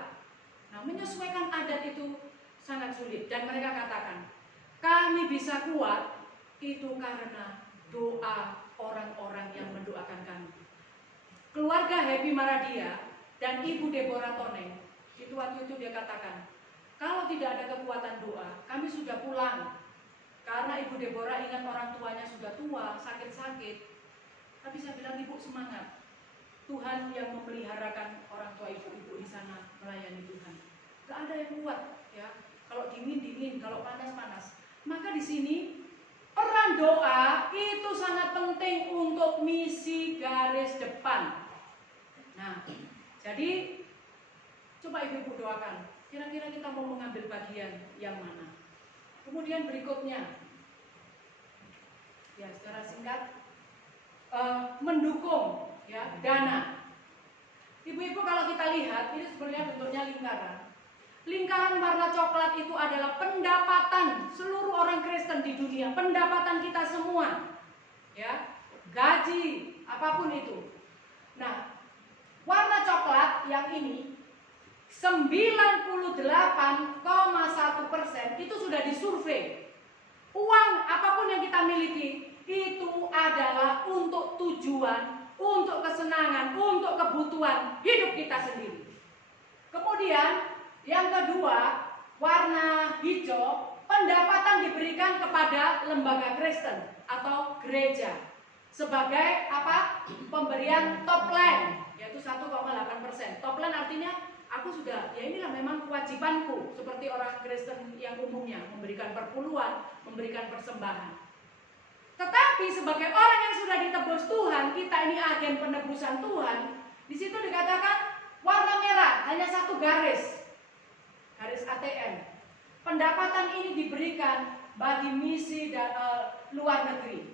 Nah, menyesuaikan adat itu sangat sulit dan mereka katakan, kami bisa kuat itu karena doa orang-orang yang mendoakan kami. Keluarga Happy Maradia dan Ibu Deborah Toneng itu waktu itu dia katakan, kalau tidak ada kekuatan doa, kami sudah pulang. Karena Ibu Deborah ingat orang tuanya sudah tua, sakit-sakit. Tapi saya bilang, ibu semangat. Tuhan yang memeliharakan orang tua ibu-ibu di sana melayani Tuhan. Gak ada yang kuat, ya. Kalau dingin, kalau panas. Maka di sini peran doa itu sangat penting untuk misi garis depan. Nah, jadi coba ibu-ibu doakan. Kira-kira kita mau mengambil bagian yang mana? Kemudian berikutnya, ya secara singkat, mendukung ya dana. Ibu-ibu kalau kita lihat ini sebenarnya bentuknya lingkaran. Lingkaran warna coklat itu adalah pendapatan seluruh orang Kristen di dunia, pendapatan kita semua, ya, gaji apapun itu. Nah, warna coklat yang ini 98,1% itu sudah disurvei. Uang apapun yang kita miliki itu adalah untuk tujuan, untuk kesenangan, untuk kebutuhan hidup kita sendiri. Kemudian yang kedua, warna hijau, pendapatan diberikan kepada lembaga Kristen atau gereja sebagai apa? Pemberian top line, yaitu 1,8%. Top line artinya aku sudah, ya inilah memang kewajibanku seperti orang Kristen yang umumnya memberikan perpuluhan, memberikan persembahan. Tetapi sebagai orang yang sudah ditebus Tuhan, kita ini agen penebusan Tuhan. Di situ dikatakan warna merah, hanya satu garis ATM. Pendapatan ini diberikan bagi misi luar negeri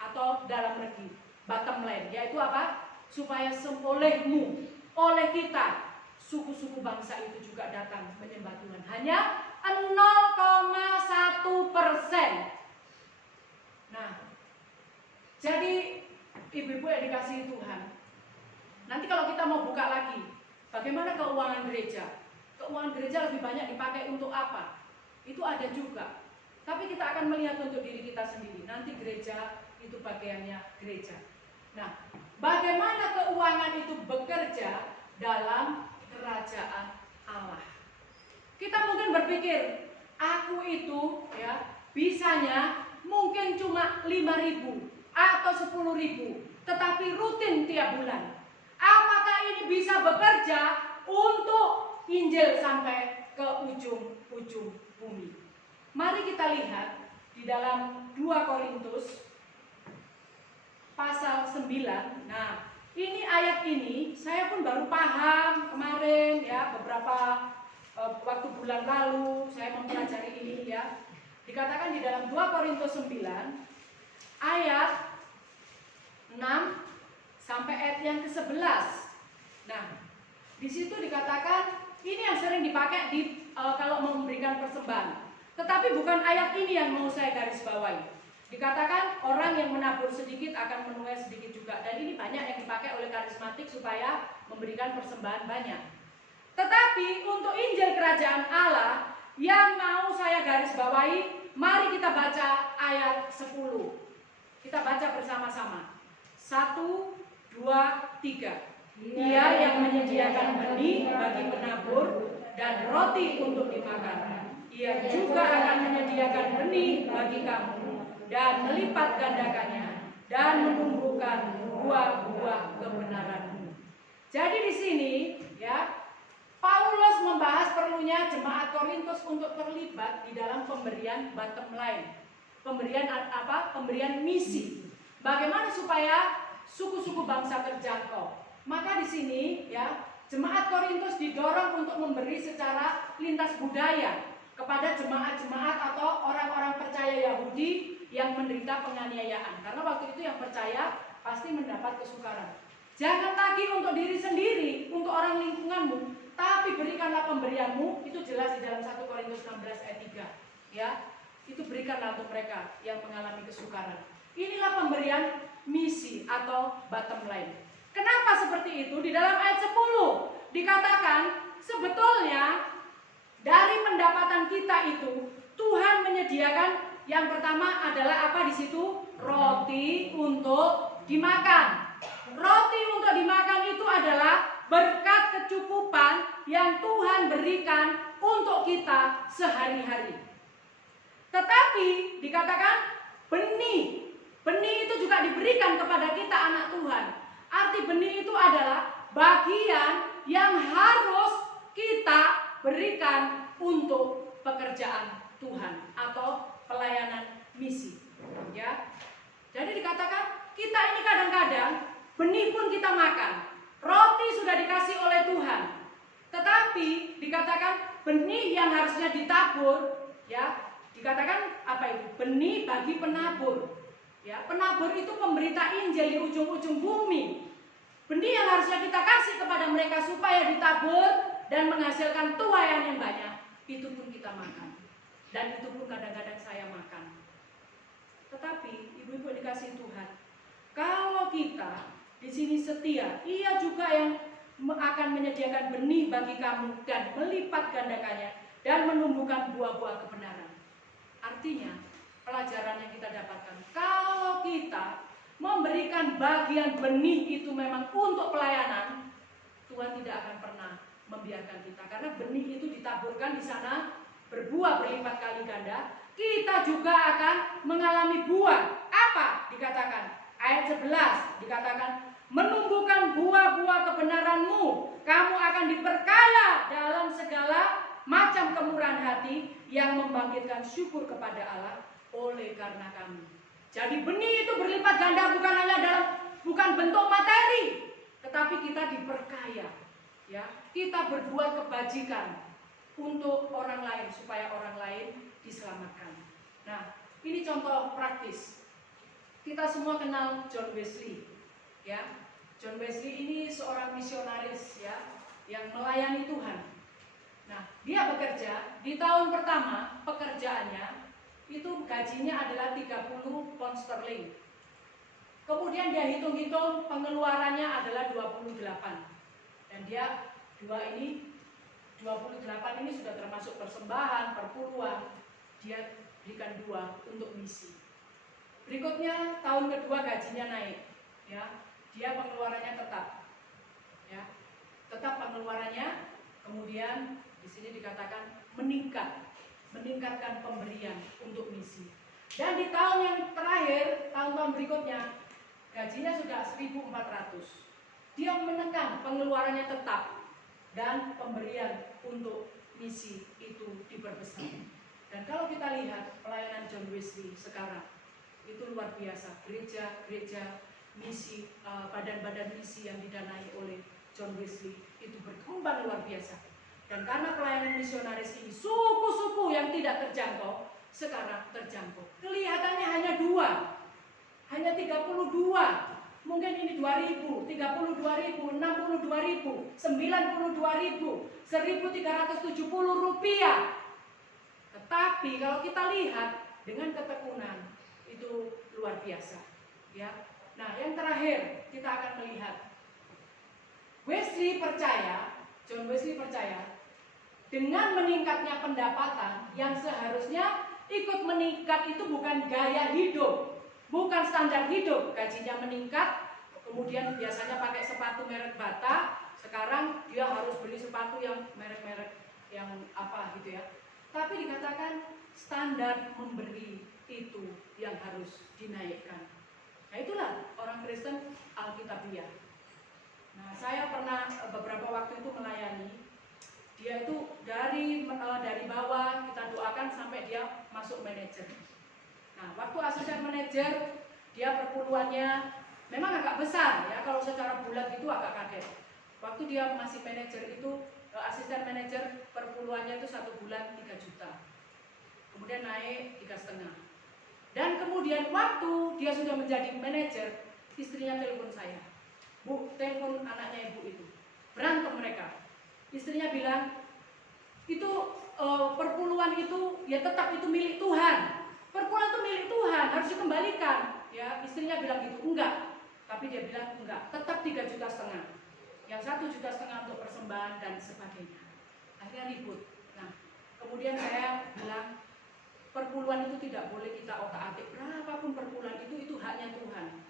atau dalam negeri. Bottom line, yaitu apa? Supaya olehmu, oleh kita, suku-suku bangsa itu juga datang menyembah Tuhan. Hanya 0,1%. Nah, jadi ibu-ibu yang dikasihi Tuhan, nanti kalau kita mau buka lagi, bagaimana keuangan gereja? Keuangan gereja lebih banyak dipakai untuk apa? Itu ada juga. Tapi kita akan melihat untuk diri kita sendiri. Nanti gereja itu bagiannya gereja. Nah, bagaimana keuangan itu bekerja dalam kerajaan Allah? Kita mungkin berpikir, aku itu ya bisanya mungkin cuma 5.000 atau 10.000, tetapi rutin tiap bulan. Apakah ini bisa bekerja untuk Injil sampai ke ujung-ujung bumi? Mari kita lihat di dalam 2 Korintus pasal 9. Nah, ini ayat ini saya pun baru paham kemarin ya, beberapa waktu bulan lalu saya mempelajari ini ya. Dikatakan di dalam 2 Korintus 9 ayat 6 sampai ayat yang ke-11. Nah, di situ dikatakan ini yang sering dipakai kalau mau memberikan persembahan. Tetapi bukan ayat ini yang mau saya garis bawahi. Dikatakan orang yang menabur sedikit akan menuai sedikit juga. Dan ini banyak yang dipakai oleh karismatik supaya memberikan persembahan banyak. Tetapi untuk Injil Kerajaan Allah yang mau saya garis bawahi, mari kita baca ayat 10. Kita baca bersama-sama. 1, 2, 3. Dia yang menyediakan benih bagi penabur dan roti untuk dimakan. Ia juga akan menyediakan benih bagi kamu dan melipat gandakannya dan menumbuhkan buah-buah kebenaranmu. Jadi di sini ya, Paulus membahas perlunya jemaat Korintus untuk terlibat di dalam pemberian bottom line. Pemberian apa? Pemberian misi. Bagaimana supaya suku-suku bangsa terjangkau? Maka di sini ya, jemaat Korintus didorong untuk memberi secara lintas budaya kepada jemaat-jemaat atau orang-orang percaya Yahudi yang menderita penganiayaan. Karena waktu itu yang percaya pasti mendapat kesukaran. Jangan tagih untuk diri sendiri, untuk orang lingkunganmu, tapi berikanlah pemberianmu. Itu jelas di dalam 1 Korintus 16 ayat 3. Ya, itu berikanlah untuk mereka yang mengalami kesukaran. Inilah pemberian misi atau bottom line. Kenapa seperti itu? Di dalam ayat 10 dikatakan sebetulnya dari pendapatan kita itu Tuhan menyediakan yang pertama adalah apa di situ? Roti untuk dimakan. Roti untuk dimakan itu adalah berkat kecukupan yang Tuhan berikan untuk kita sehari-hari. Tetapi dikatakan benih itu juga diberikan kepada kita anak Tuhan. Arti benih itu adalah bagian yang harus kita berikan untuk pekerjaan Tuhan atau pelayanan misi. Ya. Jadi dikatakan kita ini kadang-kadang benih pun kita makan. Roti sudah dikasih oleh Tuhan. Tetapi dikatakan benih yang harusnya ditabur, ya. Dikatakan apa itu? Benih bagi penabur. Ya, penabur itu pemberita Injil di ujung-ujung bumi. Benih yang harusnya kita kasih kepada mereka supaya ditabur dan menghasilkan tuaian yang banyak, itu pun kita makan. Dan itu pun kadang-kadang saya makan. Tetapi ibu-ibu dikasih Tuhan, kalau kita di sini setia, Ia juga yang akan menyediakan benih bagi kamu dan melipat gandakannya dan menumbuhkan buah-buah kebenaran. Artinya, pelajaran yang kita dapatkan, kalau kita memberikan bagian benih itu memang untuk pelayanan, Tuhan tidak akan pernah membiarkan kita, karena benih itu ditaburkan di sana berbuah berlipat kali ganda. Kita juga akan mengalami buah. Apa dikatakan? Ayat 11 dikatakan menumbuhkan buah-buah kebenaranmu, kamu akan diperkaya dalam segala macam kemurahan hati yang membangkitkan syukur kepada Allah oleh karena kami. Jadi benih itu berlipat ganda bukan bentuk materi, tetapi kita diperkaya. Ya, kita berbuat kebajikan untuk orang lain supaya orang lain diselamatkan. Nah, ini contoh praktis. Kita semua kenal John Wesley, ya. John Wesley ini seorang misionaris, ya, yang melayani Tuhan. Nah, dia bekerja di tahun pertama pekerjaannya itu gajinya adalah 30 pound sterling. Kemudian dia hitung-hitung pengeluarannya adalah 28. Dan dia 28 ini sudah termasuk persembahan, perpuluhan. Dia berikan 2 untuk misi. Berikutnya tahun kedua gajinya naik, ya. Dia pengeluarannya tetap. Ya. Tetap pengeluarannya, kemudian di sini dikatakan meningkatkan pemberian untuk misi. Dan di tahun yang terakhir, tahun-tahun berikutnya, gajinya sudah 1.400. Dia menekan pengeluarannya tetap dan pemberian untuk misi itu diperbesar. Dan kalau kita lihat pelayanan John Wesley sekarang, itu luar biasa. Gereja-gereja misi, badan-badan misi yang didanai oleh John Wesley itu berkembang luar biasa. Dan karena pelayanan misionaris ini, suku-suku yang tidak terjangkau sekarang terjangkau. Kelihatannya hanya 2, hanya 32. Mungkin ini 2.000, 32.000, 62.000, 92.000, 1.370 rupiah. Tetapi kalau kita lihat dengan ketekunan itu luar biasa, ya. Nah, yang terakhir kita akan melihat John Wesley percaya dengan meningkatnya pendapatan yang seharusnya ikut meningkat itu bukan gaya hidup, bukan standar hidup. Gajinya meningkat, kemudian biasanya pakai sepatu merek Bata, sekarang dia harus beli sepatu yang merek-merek yang apa gitu ya. Tapi dikatakan standar memberi itu yang harus dinaikkan. Nah, itulah orang Kristen Alkitabiah. Nah, saya pernah beberapa waktu itu melayani. Dia itu dari bawah kita doakan sampai dia masuk manajer. Nah, waktu asisten manajer, dia perpuluhannya memang agak besar ya, kalau secara bulat itu agak kaget. Waktu dia masih manajer itu, asisten manajer perpuluhannya itu 1 bulan 3 juta. Kemudian naik 3,5. Dan kemudian waktu dia sudah menjadi manajer, istrinya telepon saya. Bu, telepon anaknya ibu itu. Berantem mereka. Istrinya bilang, itu perpuluhan itu ya tetap itu milik Tuhan. Perpuluhan itu milik Tuhan, harus dikembalikan, ya. Tapi dia bilang enggak, tetap 3,5 juta. Yang 1,5 juta untuk persembahan dan sebagainya. Akhirnya ribut. Nah, kemudian saya bilang perpuluhan itu tidak boleh kita otak-atik. Berapapun perpuluhan itu haknya Tuhan.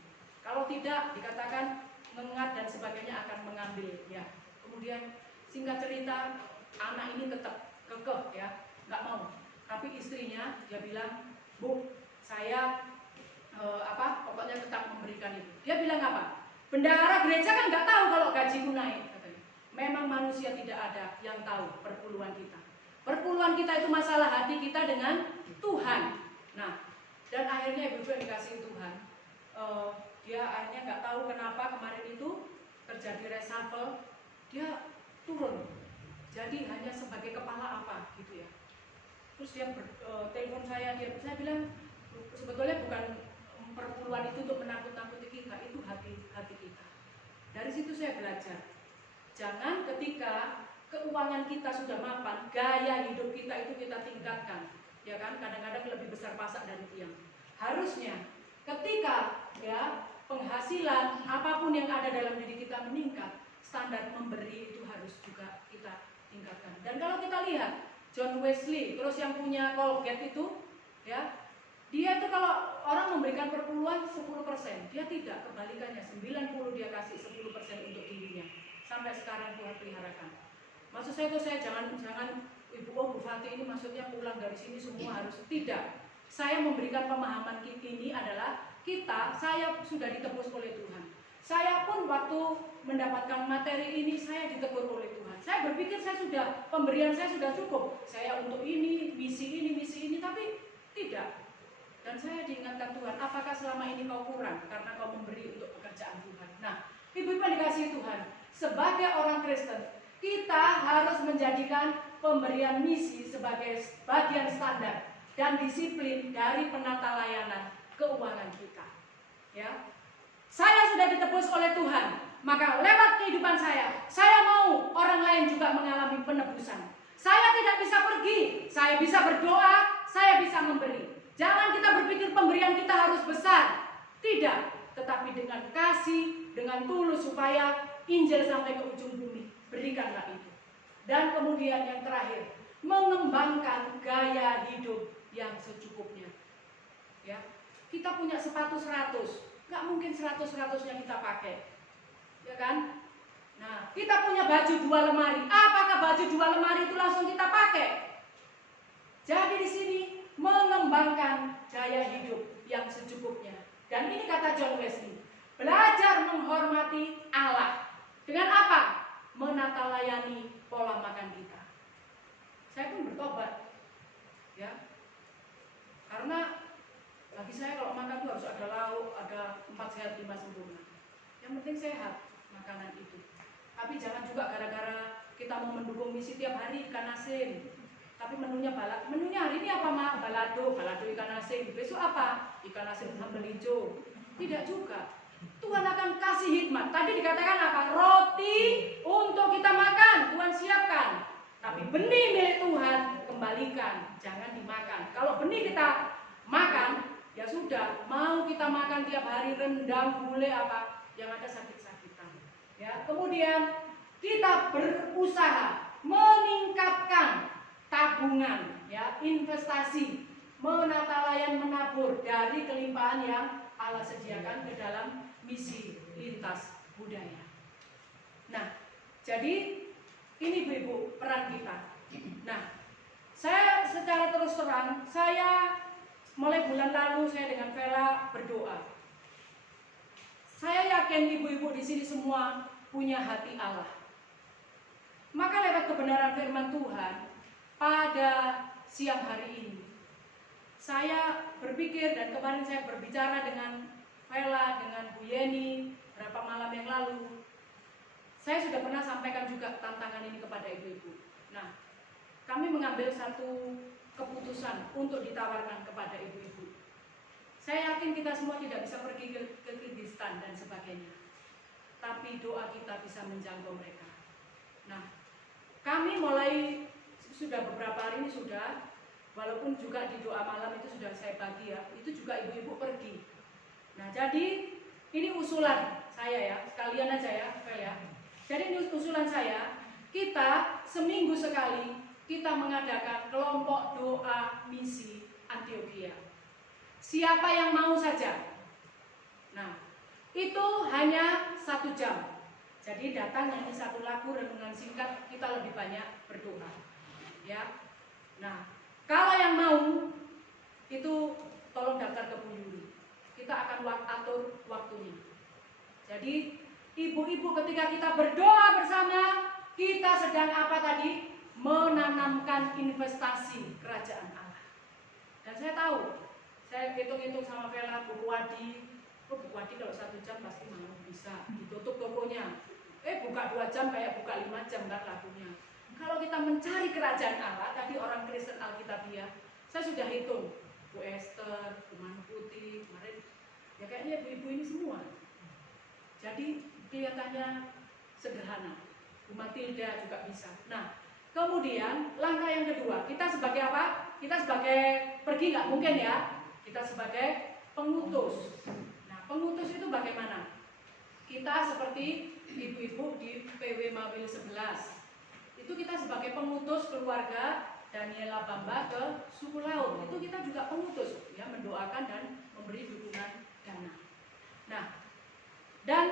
Kalau tidak dikatakan mengat dan sebagainya akan mengambil ya. Kemudian singkat cerita anak ini tetap kekeh ya, nggak mau. Tapi istrinya dia bilang, "Bu, saya pokoknya tetap memberikan itu." Dia bilang apa? Bendahara gereja kan nggak tahu kalau gajiku naik, katanya. Memang manusia tidak ada yang tahu perpuluhan kita. Perpuluhan kita itu masalah hati kita dengan Tuhan. Nah, dan akhirnya ibu juga dikasih Tuhan. Dia akhirnya nggak tahu kenapa kemarin itu terjadi reshuffle, dia turun. Jadi hanya sebagai kepala apa gitu ya. Terus dia telepon saya bilang sebetulnya bukan perpuluhan itu untuk menakut-nakuti kita, itu hati kita. Dari situ saya belajar, jangan ketika keuangan kita sudah mapan, gaya hidup kita itu kita tingkatkan, ya kan? Kadang-kadang lebih besar pasak dari tiang. Harusnya ketika ya penghasilan apapun yang ada dalam diri kita meningkat, standar memberi itu harus juga kita tingkatkan. Dan kalau kita lihat John Wesley, terus yang punya Colgate itu, ya, dia itu kalau orang memberikan perpuluhan 10%, dia tidak, kebalikannya 90 dia kasih 10% untuk dirinya. Sampai sekarang Tuhan peliharakan. Maksud saya itu saya jangan Ibu Bu Fati ini maksudnya pulang dari sini semua harus, tidak. Saya memberikan pemahaman ini adalah saya sudah ditebus oleh Tuhan. Saya pun waktu mendapatkan materi ini saya ditegur oleh Tuhan. Saya berpikir pemberian saya sudah cukup. Saya untuk ini, misi ini, tapi tidak. Dan saya diingatkan Tuhan, apakah selama ini kau kurang karena kau memberi untuk pekerjaan Tuhan? Nah, ibu-ibu dikasih Tuhan, sebagai orang Kristen, kita harus menjadikan pemberian misi sebagai bagian standar dan disiplin dari penata layanan keuangan kita. Ya, saya sudah ditebus oleh Tuhan, maka lewat kehidupan saya mau orang lain juga mengalami penebusan. Saya tidak bisa pergi, saya bisa berdoa, saya bisa memberi. Jangan kita berpikir pemberian kita harus besar, tidak, tetapi dengan kasih, dengan tulus supaya Injil sampai ke ujung bumi. Berikanlah itu. Dan kemudian yang terakhir, mengembangkan gaya hidup yang secukupnya. Ya, kita punya sepatu 100, nggak mungkin 100-100-nya kita pakai, ya kan? Nah, kita punya baju 2 lemari, apakah baju 2 lemari itu langsung kita pakai? Jadi di sini mengembangkan gaya hidup yang secukupnya. Dan ini kata John Wesley, belajar menghormati Allah. Dengan apa? Menata layani pola makan kita. Saya pun bertobat, ya, karena bagi saya kalau makan itu harus ada lauk, ada 4 sehat 5 sempurna. Yang penting sehat makanan itu. Tapi jangan juga gara-gara kita mau mendukung misi tiap hari ikan asin. Tapi menunya hari ini apa mah? Balado ikan asin. Besok apa? Ikan asin sambal hijau. Tidak juga. Tuhan akan kasih hikmat. Tadi dikatakan apa? Roti untuk kita makan, Tuhan siapkan. Tapi benih milik Tuhan kembalikan, jangan dimakan. Kalau benih kita makan, ya sudah, mau kita makan tiap hari rendang, gulai apa, yang ada sakit-sakitan. Ya, kemudian kita berusaha meningkatkan tabungan, ya, investasi, menata layan menabur dari kelimpahan yang Allah sediakan ke dalam misi lintas budaya. Nah, jadi ini ibu-ibu peran kita. Nah, saya secara terus terang, saya mulai bulan lalu saya dengan Vela berdoa. Saya yakin ibu-ibu di sini semua punya hati Allah. Maka lewat kebenaran firman Tuhan pada siang hari ini, saya berpikir dan kemarin saya berbicara dengan Vela, dengan Bu Yeni beberapa malam yang lalu. Saya sudah pernah sampaikan juga tantangan ini kepada ibu-ibu. Nah, kami mengambil satu keputusan untuk ditawarkan kepada ibu-ibu. Saya yakin kita semua tidak bisa pergi ke Kyrgyzstan dan sebagainya, tapi doa kita bisa menjangkau mereka. Nah, kami mulai sudah beberapa hari ini sudah, walaupun juga di doa malam itu sudah saya bagi ya, itu juga ibu-ibu pergi. Nah, jadi ini usulan saya ya, sekalian aja ya, Vel ya. Jadi ini usulan saya, kita seminggu sekali kita mengadakan kelompok doa misi Antioquia. Siapa yang mau saja. Nah, itu hanya 1 jam. Jadi datang nyanyi 1 lagu renungan singkat, kita lebih banyak berdoa. Ya. Nah, kalau yang mau itu tolong daftar ke Bu Yuri. Kita akan atur waktunya. Jadi ibu-ibu ketika kita berdoa bersama, kita sedang apa tadi? Menanamkan investasi kerajaan Allah. Dan saya tahu, saya hitung-hitung sama Vela, Bu Wadi. Bu Wadi kalau 1 jam pasti mau bisa ditutup tokonya. Buka 2 jam kayak buka 5 jam kan lagunya. Kalau kita mencari kerajaan Allah, tadi orang Kristen Alkitabiah, saya sudah hitung. Bu Esther, Bu Manu Putih, kemarin ya kayaknya ibu-ibu ini semua. Jadi kelihatannya sederhana. Bu Matilda juga bisa. Nah, kemudian langkah yang kedua, kita sebagai apa? Kita sebagai pergi nggak mungkin ya. Kita sebagai pengutus. Nah, pengutus itu bagaimana? Kita seperti ibu-ibu di PW Mawil 11. Itu kita sebagai pengutus keluarga Daniela Bamba ke suku Laut. Itu kita juga pengutus ya, mendoakan dan memberi dukungan dana. Nah, dan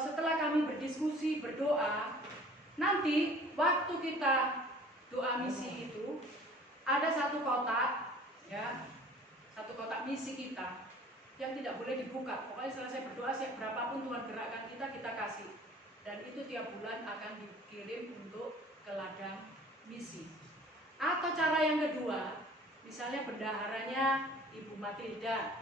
setelah kami berdiskusi, berdoa, nanti waktu kita doa misi itu ada 1 kotak ya, 1 kotak misi kita yang tidak boleh dibuka. Pokoknya selesai berdoa, berapapun Tuhan gerakkan kita kasih. Dan itu tiap bulan akan dikirim untuk ke ladang misi. Atau cara yang kedua, misalnya bendaharanya Ibu Matilda,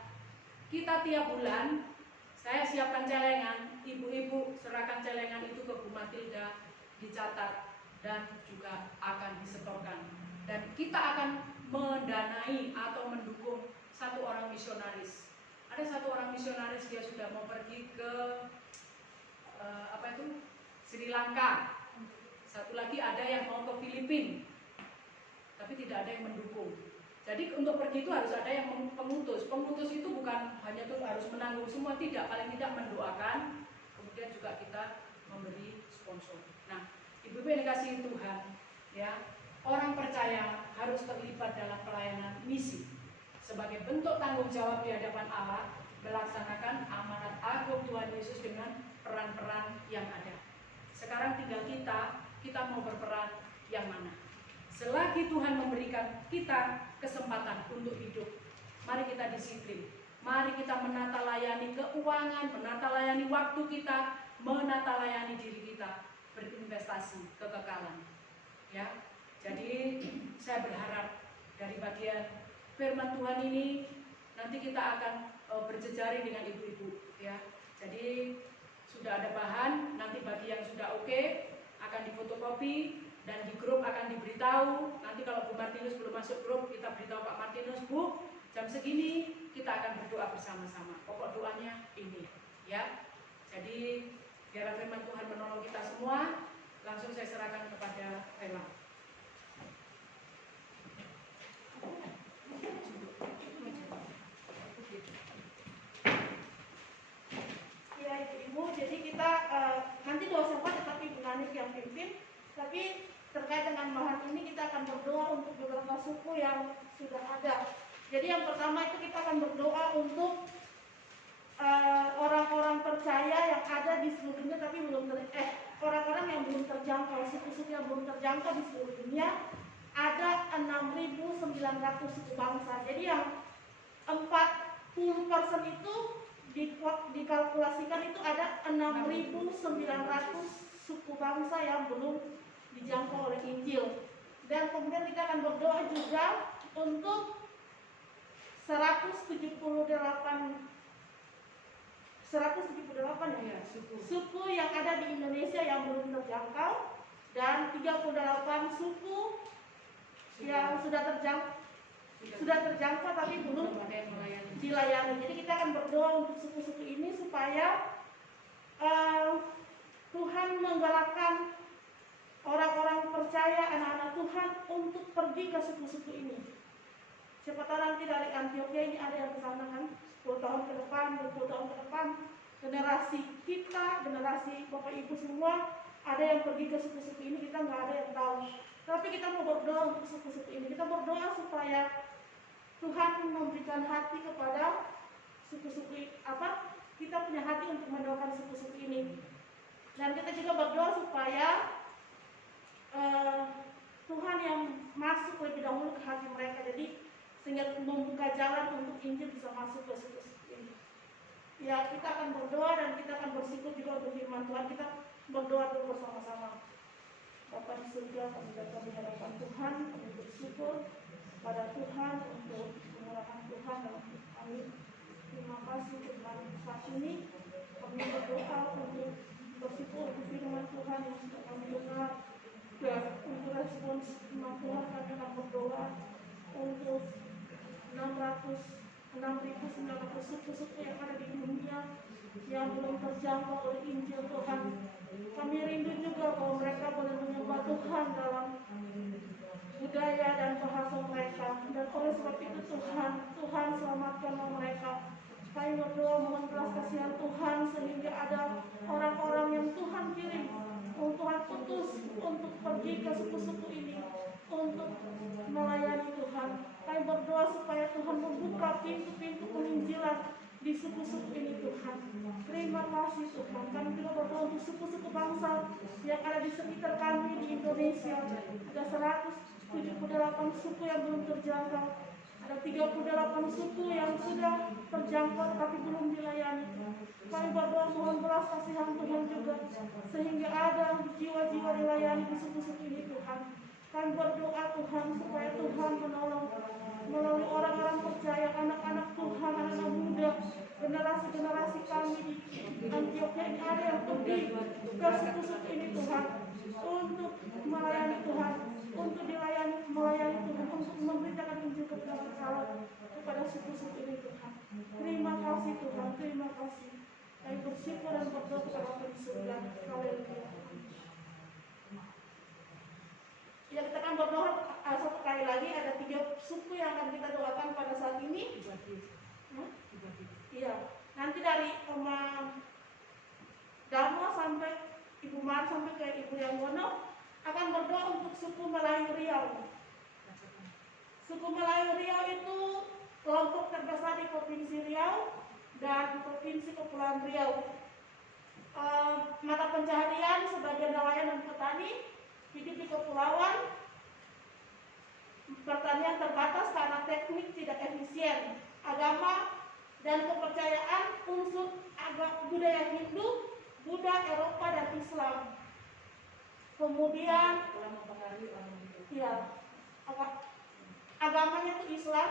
kita tiap bulan saya siapkan celengan, ibu-ibu serahkan celengan itu ke Bu Matilda, dicatat dan juga akan disetorkan. Dan kita akan mendanai atau mendukung 1 orang misionaris. Ada 1 orang misionaris, dia sudah mau pergi ke Sri Lanka. 1 lagi ada yang mau ke Filipina, tapi tidak ada yang mendukung. Jadi untuk pergi itu harus ada yang pengutus. Pengutus itu bukan hanya tuh harus menanggung semua, tidak, paling tidak mendoakan. Kemudian juga kita memberi sponsor. Nah, ibu-ibu yang dikasihi Tuhan, ya, orang percaya harus terlibat dalam pelayanan misi sebagai bentuk tanggung jawab di hadapan Allah, melaksanakan amanat agung Tuhan Yesus dengan peran-peran yang ada. Sekarang tinggal kita mau berperan yang mana. Selagi Tuhan memberikan kita kesempatan untuk hidup, mari kita disiplin. Mari kita menata layani keuangan, menata layani waktu kita, menata layani diri kita, berinvestasi kekekalan. Ya, jadi saya berharap dari bagian firman Tuhan ini nanti kita akan berjejaring dengan ibu-ibu. Ya, jadi sudah ada bahan. Nanti bagi yang sudah oke akan difotokopi. Dan di grup akan diberitahu, nanti kalau Bu Martinus belum masuk grup, kita beritahu Pak Martinus, Bu, jam segini kita akan berdoa bersama-sama. Pokok doanya ini, ya. Jadi, biar firman Tuhan menolong kita semua, langsung saya serahkan kepada Ella. Ya, Ibu, jadi kita nanti doa sempat tetapi Ibu Nanik yang pimpin, tapi terkait dengan bahan ini kita akan berdoa untuk beberapa suku yang sudah ada. Jadi yang pertama itu kita akan berdoa untuk orang-orang percaya yang ada di seluruh dunia tapi belum orang-orang yang belum terjangkau, suku-suku yang belum terjangkau di seluruh dunia. Ada 6.900 suku bangsa. Jadi yang 40% itu dikalkulasikan itu ada 6.900 suku bangsa yang belum dijangkau oleh Injil. Dan kemudian kita akan berdoa juga untuk 178 ya, suku yang ada di Indonesia yang belum terjangkau, dan 38 suku yang sudah terjangkau tapi belum dilayani. Jadi kita akan berdoa untuk suku-suku ini supaya Tuhan menggerakkan orang-orang percaya, anak-anak Tuhan untuk pergi ke suku-suku ini. Siapa tahu nanti dari Antioquia ini ada yang ke sana kan, 10 tahun ke depan, 20 tahun ke depan. generasi kita, generasi Bapak Ibu semua, ada yang pergi ke suku-suku ini, kita nggak ada yang tahu. Tapi kita mau berdoa untuk suku-suku ini. Kita berdoa supaya Tuhan memberikan hati kepada suku-suku kita punya hati untuk mendoakan suku-suku ini. Dan kita juga berdoa supaya Tuhan yang masuk lebih dahulu ke hati mereka, jadi sehingga membuka jalan untuk Injil bisa masuk ke suku-suku ini. Ya, kita akan berdoa dan kita akan bersikup juga untuk firman Tuhan. Kita berdoa dulu bersama-sama. Bapa di surga, kami datang di hadapan Tuhan, kami bersyukur pada Tuhan untuk kemurahan Tuhan dalam hidup kami. Terima kasih Tuhan saat ini. Kami berdoa untuk bersyukur untuk firman Tuhan yang sudah kami dengar. Dan untuk respons firman Tuhan kami akan berdoa untuk 6.900 suku-suku yang ada di dunia yang belum terjangkau oleh Injil Tuhan. Kami rindu juga bahwa mereka boleh menyembah Tuhan dalam budaya dan bahasa mereka. Dan oleh sebab itu Tuhan selamatkanlah mereka. Kami berdoa mohon belas kasihan Tuhan sehingga ada orang-orang yang Tuhan kirim, Tuhan putus untuk pergi ke suku-suku ini untuk melayani Tuhan. Kami berdoa supaya Tuhan membuka pintu-pintu penginjilan di suku-suku ini Tuhan. Terima kasih Tuhan. Kami juga berdoa untuk suku-suku bangsa yang ada di sekitar kami di Indonesia. Ada 178 suku yang belum terjangkau. Ada 38 suku yang sudah terjangkau tapi belum dilayani. Kami berdoa mohon belas kasihan Tuhan juga sehingga ada jiwa-jiwa dilayani di suku-suku ini Tuhan. Kami berdoa Tuhan supaya Tuhan menolong melalui orang-orang percaya, anak-anak Tuhan, anak-anak muda, generasi-generasi kami di Antioquia ini ada yang pergi ke suku-suku ini Tuhan untuk melayani Tuhan, untuk melayani Tuhan, untuk memberitakan Injil kebenaran Allah kepada suku-suku ini Tuhan. Terima kasih Tuhan, terima kasih. Kami bersyukur dan berdoa kepada Bapa di surga. Haleluya. Ya, kita akan berdoa satu kali lagi. Ada 3 suku yang akan kita doakan pada saat ini. Iya, nanti dari Oma Damo sampai Ibu Mar sampai ke Ibu Yanggono akan berdoa untuk suku Melayu Riau. Suku Melayu Riau itu kelompok terbesar di Provinsi Riau dan Provinsi Kepulauan Riau. Mata pencaharian sebagai nelayan dan petani, hidup di kepulauan, pertanian terbatas karena teknik tidak efisien, agama dan kepercayaan unsur budaya Hindu, Buddha, Eropa dan Islam. Kemudian ya, agamanya itu Islam.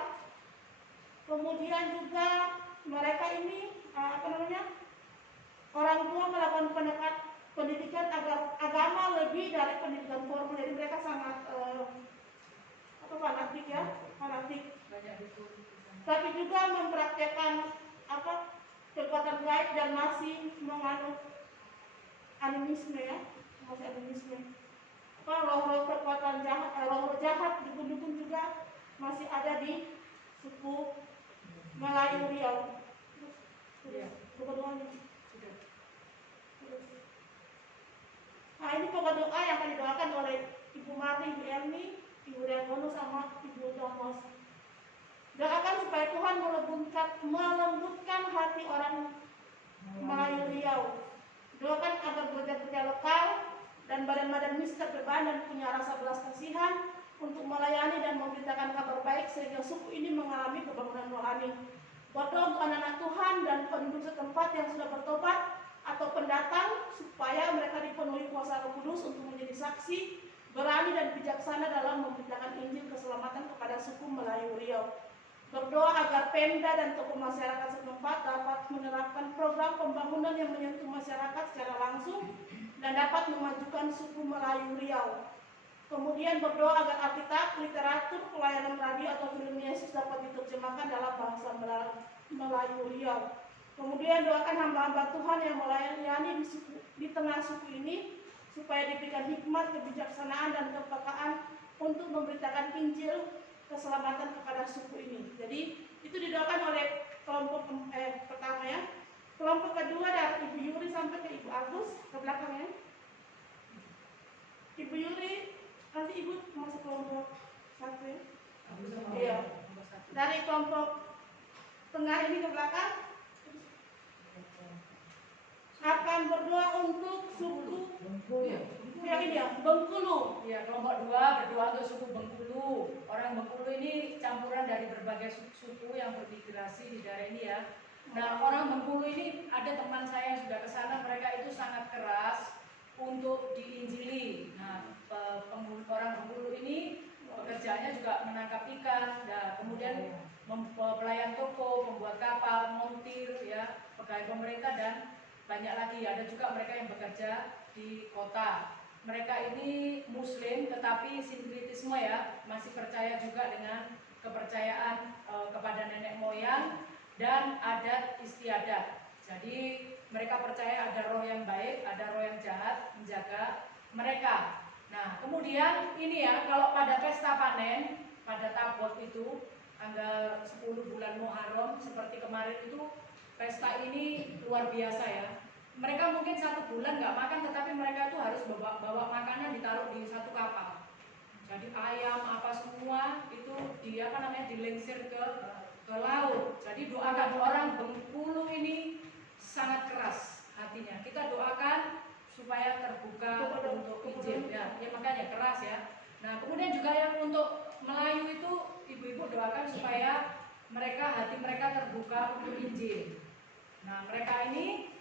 Kemudian juga mereka ini orang tua melakukan pendidikan agama lebih dari pendidikan formal. Jadi mereka sangat fanatik ya, fanatik. Tapi juga mempraktekkan kekuatan gaib dan masih menganut animisme ya, masih animisme. Roh-roh kekuatan jahat, roh-roh jahat dukun-dukun juga masih ada di suku Melayu Riau. Nah, ini pokok doa yang akan didoakan oleh Ibu Marti, Ibu Elmi, Ibu Diakono sama Ibu Damos. Doakan supaya Tuhan melembutkan hati orang Melayu Riau. Doakan agar gereja-gereja lokal dan badan-badan mistik berbahan dan punya rasa belas kasihan untuk melayani dan memberitakan kabar baik sehingga suku ini mengalami kebangunan rohani. Berdoa untuk anak-anak Tuhan dan penduduk setempat yang sudah bertobat atau pendatang supaya mereka dipenuhi kuasa Roh Kudus untuk menjadi saksi, berani dan bijaksana dalam memberitakan Injil keselamatan kepada suku Melayu Riau. Berdoa agar Pemda dan tokoh masyarakat setempat dapat menerapkan program pembangunan yang menyentuh masyarakat secara langsung dan dapat memajukan suku Melayu Riau. Kemudian berdoa agar Alkitab, literatur, pelayanan radio atau film Yesus dapat diterjemahkan dalam bahasa Melayu Riau. Kemudian doakan hamba-hamba Tuhan yang melayani di tengah suku ini supaya diberikan hikmat, kebijaksanaan dan kepekaan untuk memberitakan Injil keselamatan kepada suku ini. Jadi itu didoakan oleh kelompok pertama ya. Kelompok kedua Ibu masuk kelompok 1 ya? Iya. Dari kelompok tengah ini ke belakang akan berdoa untuk suku yang ini ya, Bengkulu. Ya, kelompok 2 berdoa untuk suku Bengkulu. Orang Bengkulu ini campuran dari berbagai suku yang bermigrasi di daerah ini ya. Nah, orang Bengkulu ini ada teman saya yang sudah ke sana, mereka itu sangat keras untuk diinjili. Nah, orang Bengkulu ini pekerjaannya juga menangkap ikan, nah, kemudian pelayan toko, membuat kapal, montir, ya, pegawai pemerintah dan banyak lagi. Ada juga mereka yang bekerja di kota. Mereka ini Muslim, tetapi sinkretisme ya, masih percaya juga dengan kepercayaan kepada nenek moyang dan adat istiadat. Jadi mereka percaya ada roh yang baik, ada roh yang jahat menjaga mereka. Nah, kemudian ini ya, kalau pada pesta panen, pada Tabot itu tanggal 10 bulan Muharram seperti kemarin itu, pesta ini luar biasa ya. Mereka mungkin 1 bulan nggak makan, tetapi mereka itu harus bawa makanan ditaruh di satu kapal. Jadi ayam apa semua itu dilengsir ke laut. Jadi doakan, orang Bengkulu ini sangat keras hatinya. Kita doakan supaya terbuka untuk izin ya, makanya keras ya. Nah, kemudian juga yang untuk Melayu itu ibu-ibu doakan supaya hati mereka terbuka untuk Injil. Nah, mereka ini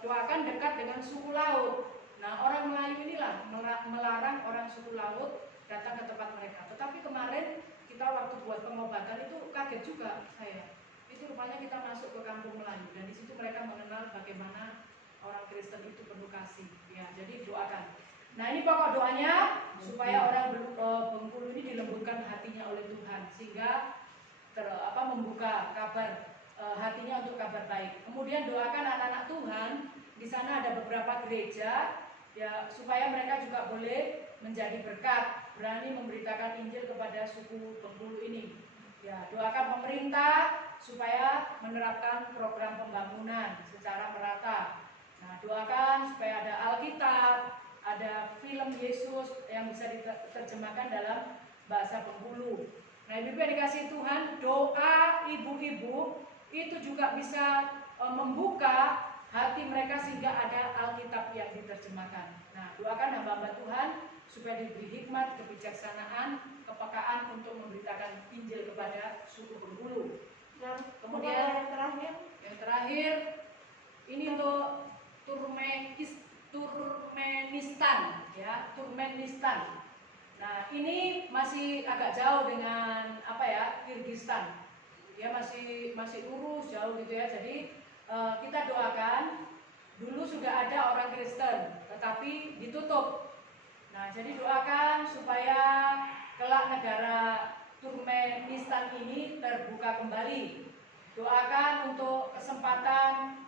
doakan dekat dengan suku laut. Nah, orang Melayu inilah melarang orang suku laut datang ke tempat mereka. Tetapi kemarin kita waktu buat pengobatan itu kaget juga saya. Itu rupanya kita masuk ke kampung Melayu dan di situ mereka mengenal bagaimana orang Kristen itu penuh kasih. Ya, jadi doakan. Nah, ini pokok doanya supaya orang Bengkulu ini dilembutkan hatinya oleh Tuhan sehingga membuka kabar hatinya untuk kabar baik. Kemudian doakan anak-anak Tuhan, di sana ada beberapa gereja ya, supaya mereka juga boleh menjadi berkat, berani memberitakan Injil kepada suku Bengkulu ini. Ya, doakan pemerintah supaya menerapkan program pembangunan secara merata. Nah, doakan supaya ada Alkitab, ada film Yesus yang bisa diterjemahkan dalam bahasa Bengkulu. Nah, ibu-ibu yang dikasihi Tuhan, doa ibu-ibu itu juga bisa membuka hati mereka sehingga ada Alkitab yang diterjemahkan. Nah, doakan hamba-hamba Tuhan supaya diberi hikmat, kebijaksanaan, kepekaan untuk memberitakan Injil kepada suku Bengkulu. Dan Kemudian yang terakhir ini untuk Turkmenistan ya, Turkmenistan. Nah, ini masih agak jauh dengan Kirgistan. Dia masih lurus jauh gitu ya. Jadi kita doakan, dulu sudah ada orang Kristen tetapi ditutup. Nah, jadi doakan supaya kelak negara Turkmenistan ini terbuka kembali. Doakan untuk kesempatan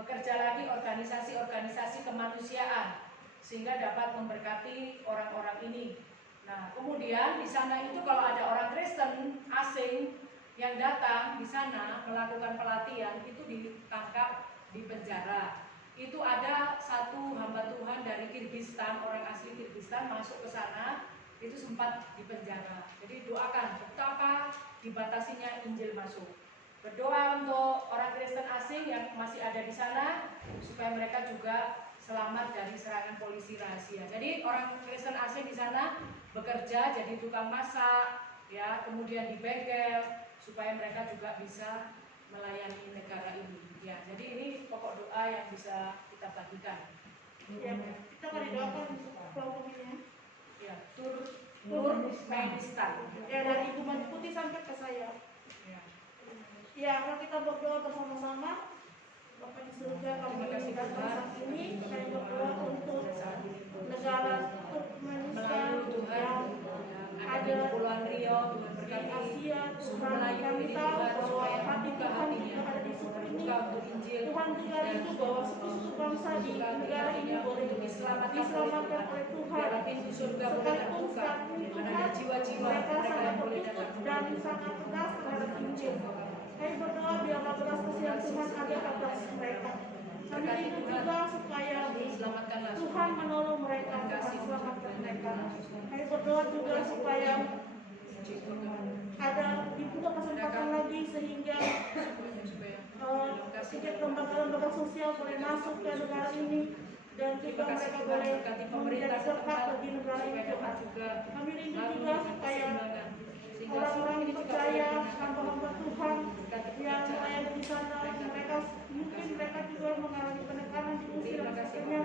bekerja lagi organisasi-organisasi kemanusiaan sehingga dapat memberkati orang-orang ini. Nah, kemudian di sana itu kalau ada orang Kristen asing yang datang di sana melakukan pelatihan itu ditangkap, dipenjara. Itu ada satu hamba Tuhan dari Kirgistan, orang asli Kirgistan masuk ke sana, itu sempat dipenjara. Jadi doakan betapa dibatasinya Injil masuk. Berdoa untuk orang Kristen asing yang masih ada di sana supaya mereka juga selamat dari serangan polisi rahasia. Jadi orang Kristen asing di sana bekerja jadi tukang masak, ya, kemudian di bengkel supaya mereka juga bisa melayani negara ini. Ya, jadi ini pokok doa yang bisa kita bagikan. ya, kita akan didoakan untuk kelompok ini. Ya, Turkmenistan. Ya, dari Ibu Putih sampai ke saya. Ya. Ya, kalau kita berdoa bersama-sama, Bapak di surga, kami datang saat ini, kami berdoa untuk negara Turkmenistan yang ada di Kepulauan Riau, Tuhan di berkati Asia. Tuhan, Melayu kami ini tahu Tuhan bahwa supaya hati membuka Tuhan hatinya, juga ada di suku ini. membuka untuk Injil. Tuhan juga itu bahwa suku-suku bangsa di negara ini boleh diselamatkan oleh Tuhan. Biarlah pintu surga boleh Sekalipun terbuka. saat ini Ada Tuhan, jiwa-jiwa mereka mereka sangat yang boleh tertutup datang. dan sangat tegas terhadap Injil. Kami berdoa biarlah belas kasihan Tuhan ada atas mereka. Kami rindu juga supaya Selamatkanlah Tuhan menolong mereka, selamatkan mereka. Kami berdoa juga supaya ada dibuka kesempatan lagi sehingga setiap lembaga-lembaga sosial boleh masuk ke negara ini dan juga mereka boleh menjadi berkat bagi negara ini Tuhan. Kami rindu juga supaya orang-orang percaya, hamba-hamba Tuhan yang melayani di sana, mungkin mereka juga mengalami penekanan, diusir dan sebagainya,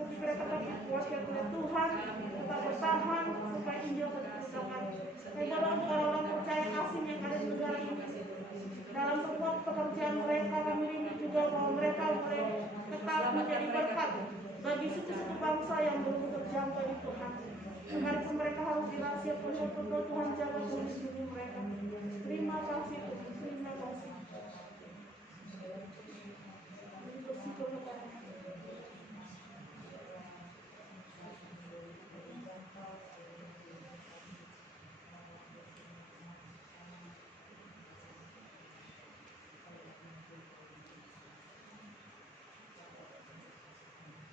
tapi mereka tetap dikuatkan oleh Tuhan, tetap bertahan supaya Injil tetap diberitakan. Kami berdoa untuk orang-orang percaya asing yang ada di negara ini. Dalam semua pekerjaan mereka, kami rindu juga bahwa mereka boleh tetap menjadi berkat bagi suku-suku bangsa yang belum terjangkau di Tuhan. Sekalipun mereka harus dirahasiakan oleh Tuhan, jaga melindungi mereka. Terima kasih Tuhan, terima kasih. Bersyukur kepada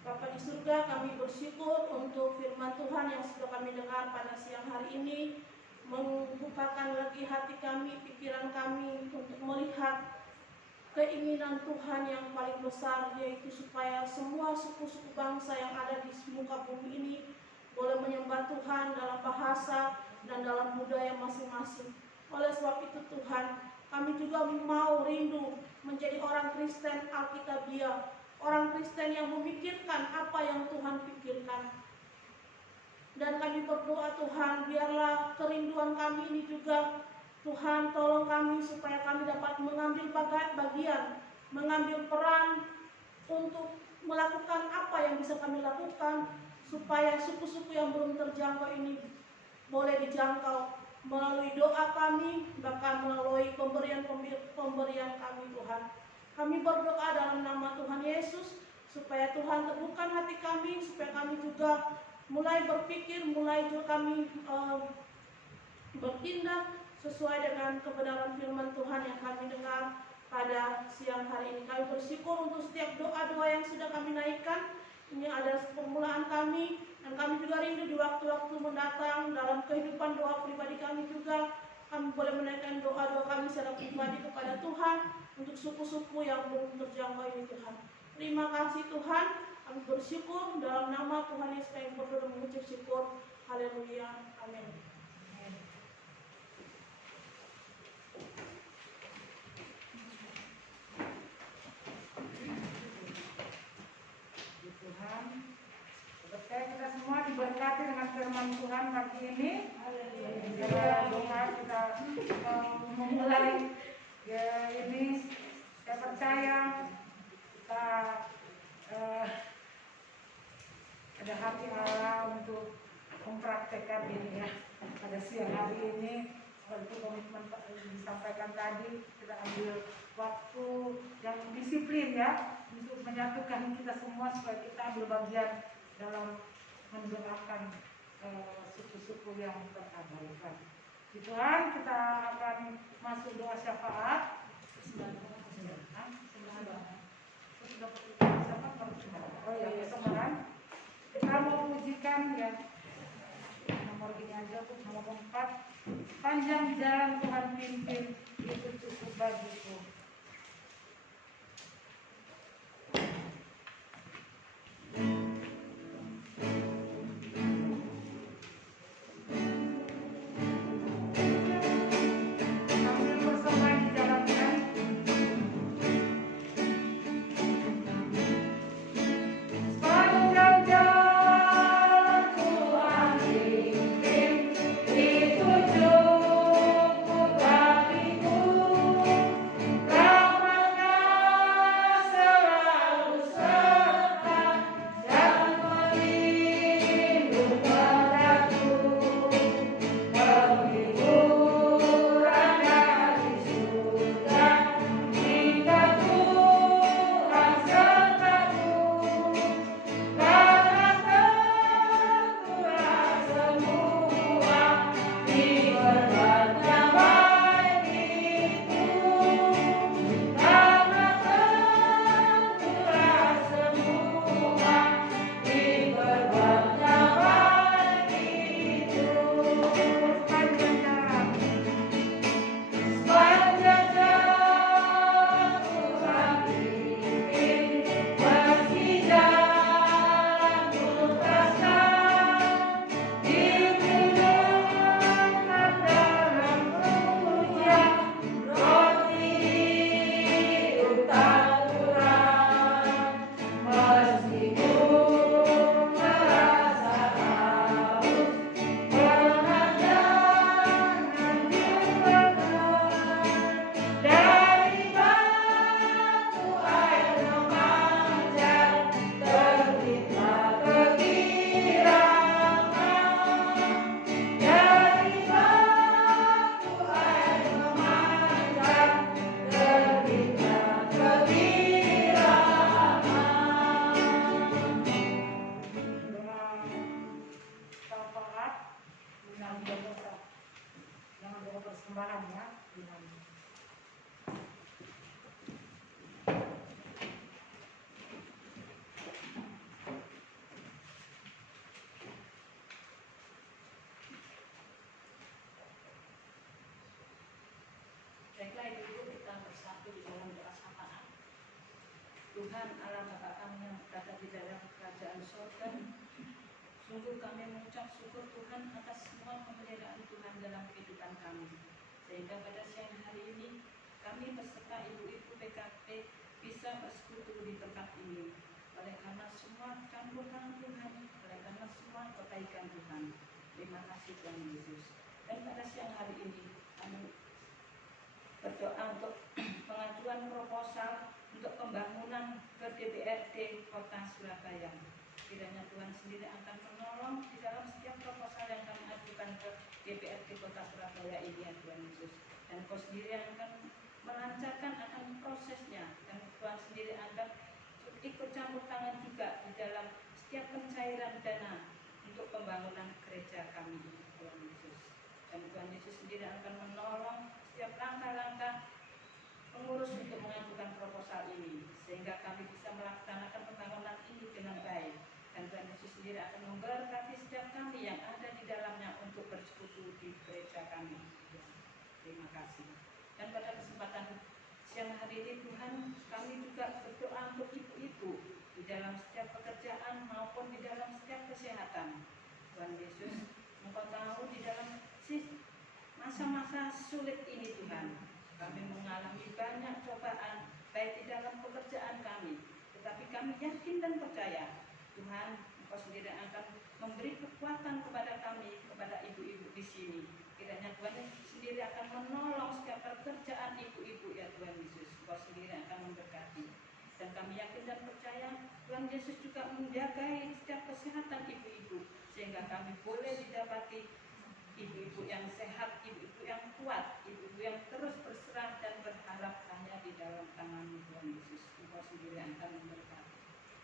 Bapa di surga, kami bersyukur untuk firman Tuhan yang sudah kami dengar pada siang hari ini, membukakan lagi hati kami, pikiran kami untuk melihat keinginan Tuhan yang paling besar, yaitu supaya semua suku-suku bangsa yang ada di muka bumi ini boleh menyembah Tuhan dalam bahasa dan dalam budaya masing-masing. Oleh sebab itu Tuhan, kami juga mau rindu menjadi orang Kristen Alkitabiah, orang Kristen yang memikirkan apa yang Tuhan pikirkan. Dan kami berdoa Tuhan, biarlah kerinduan kami ini juga, Tuhan tolong kami supaya kami dapat mengambil bagian, mengambil peran untuk melakukan apa yang bisa kami lakukan, supaya suku-suku yang belum terjangkau ini boleh dijangkau melalui doa kami, bahkan melalui pemberian kami Tuhan. Kami berdoa dalam nama Tuhan Yesus, supaya Tuhan teguhkan hati kami, supaya kami juga mulai berpikir, mulai juga kami bertindak sesuai dengan kebenaran firman Tuhan yang kami dengar pada siang hari ini. Kami bersyukur untuk setiap doa-doa yang sudah kami naikkan. Ini adalah permulaan kami, dan kami juga rindu di waktu-waktu mendatang dalam kehidupan doa pribadi kami juga. Kami boleh menaikkan doa-doa kami secara pribadi kepada Tuhan untuk suku-suku yang belum terjangkau ini Tuhan. Terima kasih Tuhan, kami bersyukur dalam nama Tuhan Yesus kami berdoa dan mengucap syukur. Haleluya, amin. Tuhan, percaya kita semua diberkati dengan firman Tuhan pagi ini. Dalam doa kita memulai ini, saya percaya kita ada hati Allah untuk mempraktekkan ini ya. Pada siang hari ini, seperti komitmen disampaikan tadi, kita ambil waktu yang disiplin ya, untuk menyatukan kita semua supaya kita ambil bagian dalam mendoakan suku-suku yang terabaikan. Tuhan, kita akan masuk doa syafaat. Oh ya, kesembahan. Kita mau pujikan ya. Nomor gini aja tuh, nomor 4. Panjang jalan Tuhan pimpin, itu cukup bagiku. Itu cukup bagiku. Tuhan Allah Bapa kami yang berada di dalam kerajaan surga, sungguh kami mengucap syukur Tuhan atas semua pemeliharaan Tuhan dalam kehidupan kami, sehingga pada siang hari ini kami beserta ibu-ibu PKP bisa bersekutu di tempat ini oleh karena semua campur tangan Tuhan, oleh karena semua kebaikan Tuhan. Terima kasih Tuhan Yesus. Dan pada siang hari ini kami berdoa untuk pengajuan proposal untuk pembangunan ke DPRD Kota Surabaya. Kiranya Tuhan sendiri akan menolong di dalam setiap proposal yang kami ajukan ke DPRD Kota Surabaya ini ya Tuhan Yesus. Dan Kau sendiri akan melancarkan akan prosesnya, dan Tuhan sendiri akan ikut campur tangan juga di dalam setiap pencairan dana untuk pembangunan gereja kami Tuhan Yesus. Dan Tuhan Yesus sendiri akan menolong setiap langkah-langkah pengurus untuk mengajukan proposal ini, sehingga kami bisa melaksanakan pembangunan ini dengan baik. Dan Tuhan Yesus sendiri akan memberkati setiap kami yang ada di dalamnya untuk bersekutu di gereja kami. Terima kasih. Dan pada kesempatan siang hari ini Tuhan, kami juga berdoa untuk ibu-ibu di dalam setiap pekerjaan maupun di dalam setiap kesehatan. Tuhan Yesus, Engkau tahu di dalam masa-masa sulit ini Tuhan, kami mengalami banyak cobaan baik di dalam pekerjaan kami, tetapi kami yakin dan percaya Tuhan, Engkau sendiri akan memberi kekuatan kepada kami, kepada ibu-ibu di sini. Kiranya Tuhan sendiri akan menolong setiap pekerjaan ibu-ibu ya Tuhan Yesus. Engkau sendiri akan memberkati. Dan kami yakin dan percaya Tuhan Yesus juga menjaga setiap kesehatan ibu-ibu, sehingga kami boleh didapati ibu-ibu yang sehat, ibu-ibu yang kuat, ibu-ibu yang terus berserah dan berharap hanya di dalam tangan-Mu Tuhan Yesus. Engkau sendiri akan memberkati.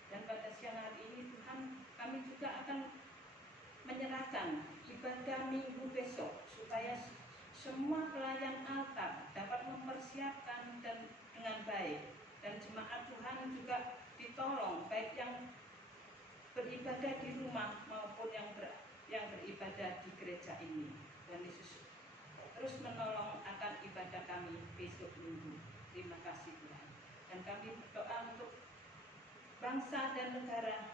Dan pada siang hari ini Tuhan, kami juga akan menyerahkan ibadah minggu besok supaya semua pelayan altar dapat mempersiapkan dan dengan baik, dan jemaat Tuhan juga ditolong baik yang beribadah di rumah maupun yang beribadah di gereja ini. Dan Yesus terus menolong akan ibadah kami besok minggu. Terima kasih Tuhan. Dan kami berdoa untuk bangsa dan negara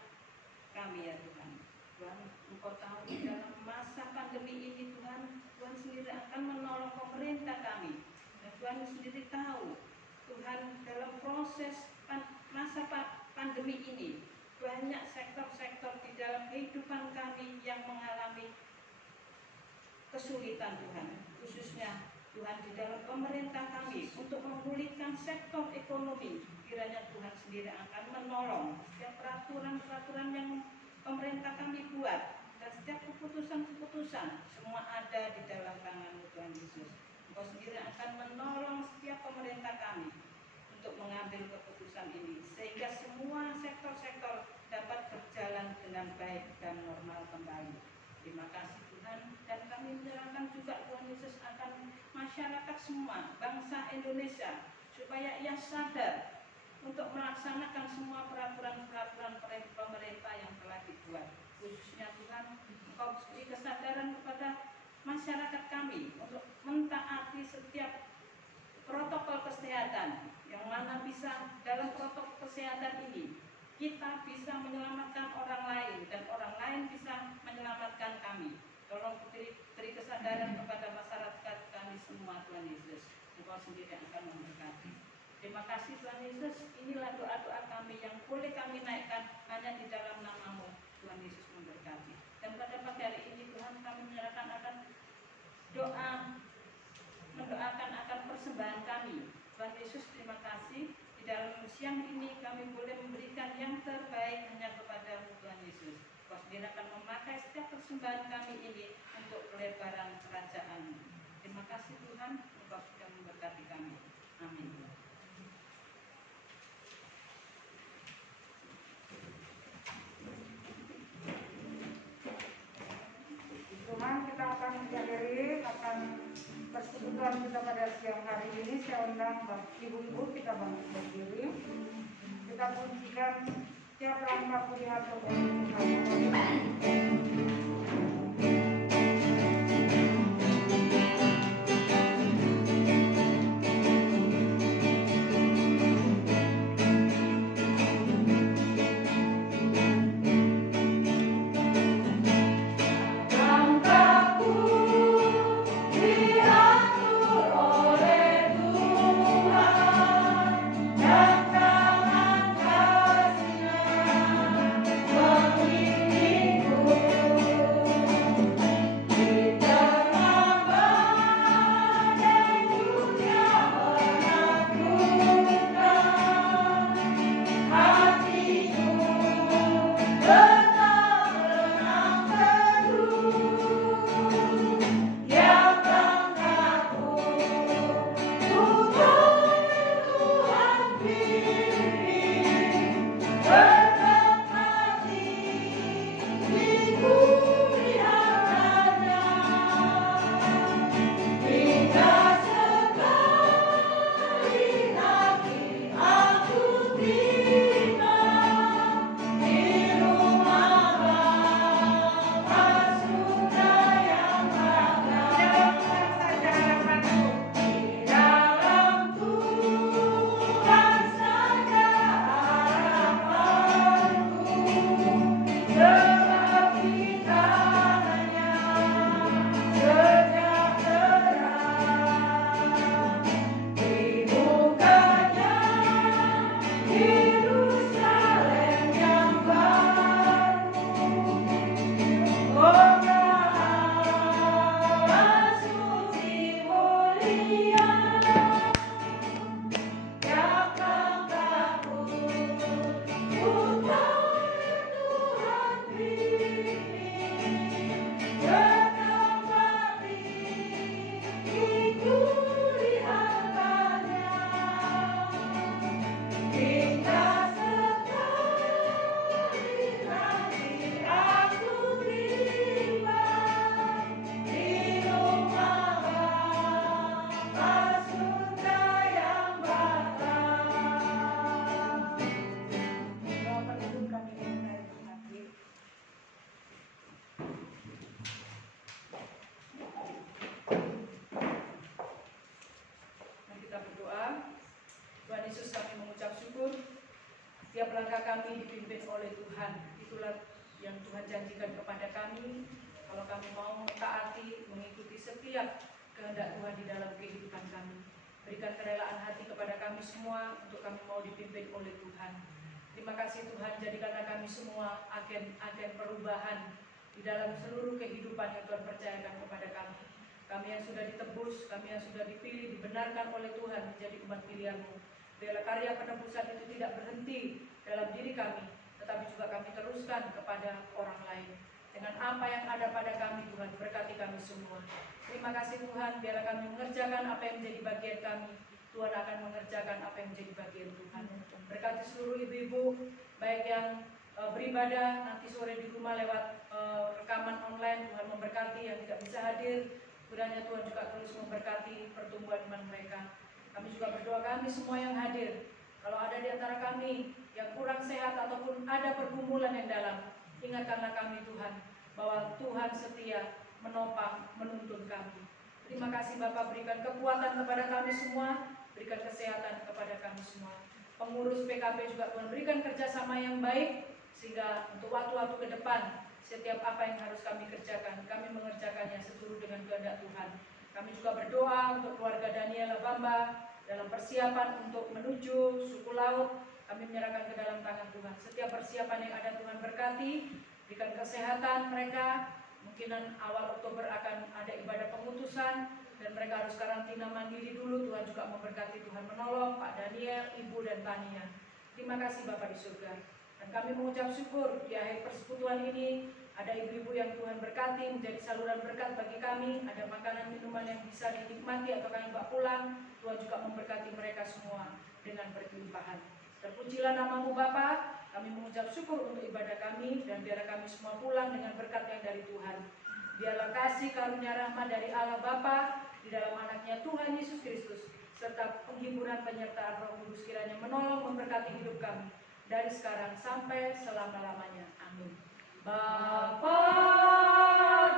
kami ya Tuhan. Tuhan, Engkau tahu di dalam masa pandemi ini Tuhan, Tuhan sendiri akan menolong pemerintah kami. Dan Tuhan sendiri tahu Tuhan dalam proses masa pandemi ini banyak sektor-sektor di dalam kehidupan kami yang mengalami kesulitan Tuhan, khususnya Tuhan di dalam pemerintah kami untuk memulihkan sektor ekonomi. Kiranya Tuhan sendiri akan menolong setiap peraturan-peraturan yang pemerintah kami buat, dan setiap keputusan-keputusan semua ada di dalam tangan Tuhan Yesus. Engkau sendiri akan menolong setiap pemerintah kami untuk mengambil keputusan ini, sehingga semua sektor-sektor dapat berjalan dengan baik dan normal kembali. Terima kasih Tuhan. Dan kami menyerahkan juga Tuhan Yesus akan masyarakat semua bangsa Indonesia, supaya ia sadar untuk melaksanakan semua peraturan-peraturan pemerintah yang telah dibuat. Khususnya Tuhan, Engkau beri kesadaran kepada masyarakat kami untuk mentaati setiap protokol kesehatan, yang mana bisa dalam protokol kesehatan ini kita bisa menyelamatkan orang lain, dan orang lain bisa menyelamatkan kami. Tolong beri kesadaran kepada masyarakat kami semua Tuhan Yesus. Engkau sendiri akan memberkati. Terima kasih Tuhan Yesus. Inilah doa-doa kami yang boleh kami naikkan hanya di dalam nama-Mu. Tuhan Yesus memberkati. Dan pada pagi hari ini Tuhan, kami menyerahkan akan mendoakan akan persembahan kami. Tuhan Yesus, terima kasih. Di dalam siang ini kami boleh memberikan yang terbaik hanya kepada Tuhan Yesus. Kau sendiri akan memakai setiap persembahan kami ini untuk pelebaran kerajaan. Terima kasih Tuhan, Engkau sudah memberkati kami. Amin. Tuhan, kita akan menghadiri akan persekutuan kita pada siang hari ini. Saya undang ibu-ibu kita berdiri. Kita pujikan tiap langkah kuliah Tuhan. langkah kami dipimpin oleh Tuhan. Itulah yang Tuhan janjikan kepada kami. Kalau kami mau mentaati, mengikuti setiap kehendak Tuhan di dalam kehidupan kami. Berikan kerelaan hati kepada kami semua untuk kami mau dipimpin oleh Tuhan. Terima kasih Tuhan, jadikanlah kami semua agen-agen perubahan di dalam seluruh kehidupan yang Tuhan percayakan kepada kami. Kami yang sudah ditebus, kami yang sudah dipilih, dibenarkan oleh Tuhan menjadi umat pilihan-Mu. Biarlah karya penebusan itu tidak berhenti dalam diri kami, tetapi juga kami teruskan kepada orang lain. Dengan apa yang ada pada kami, Tuhan, berkati kami semua. Terima kasih Tuhan, biarlah kami mengerjakan apa yang menjadi bagian kami. Tuhan akan mengerjakan apa yang menjadi bagian Tuhan. Berkati seluruh ibu-ibu, baik yang beribadah nanti sore di rumah lewat rekaman online. Tuhan memberkati yang tidak bisa hadir. Kiranya Tuhan juga terus memberkati pertumbuhan iman mereka. Kami juga berdoa kami semua yang hadir. Kalau ada di antara kami yang kurang sehat ataupun ada pergumulan yang dalam, ingatkanlah kami Tuhan, bahwa Tuhan setia menopang, menuntun kami. Terima kasih Bapak, berikan kekuatan kepada kami semua, berikan kesehatan kepada kami semua. Pengurus PKP juga Tuhan berikan kerjasama yang baik, sehingga untuk waktu-waktu ke depan, setiap apa yang harus kami kerjakan, kami mengerjakannya seturut dengan kehendak Tuhan. Kami juga berdoa untuk keluarga Daniel Bamba dalam persiapan untuk menuju suku laut. Kami menyerahkan ke dalam tangan Tuhan. Setiap persiapan yang ada Tuhan berkati, berikan kesehatan mereka. Mungkinan awal Oktober akan ada ibadah pengutusan dan mereka harus karantina mandiri dulu. Tuhan juga memberkati, Tuhan menolong Pak Daniel, Ibu dan Tania. Terima kasih Bapak di surga. Dan kami mengucap syukur di akhir persekutuan ini ada ibu-ibu yang Tuhan berkati menjadi saluran berkat bagi kami. Ada makanan minuman yang bisa dinikmati atau kami bawa pulang. Tuhan juga memberkati mereka semua dengan berlimpahan. Terpujilah namamu Bapa. Kami mengucap syukur untuk ibadah kami dan biarlah kami semua pulang dengan berkat yang dari Tuhan. Biarlah kasih karunia rahmat dari Allah Bapa di dalam anaknya Tuhan Yesus Kristus serta penghiburan penyertaan Roh Kudus kiranya menolong memberkati hidup kami dari sekarang sampai selama-lamanya. Amin. Bapa,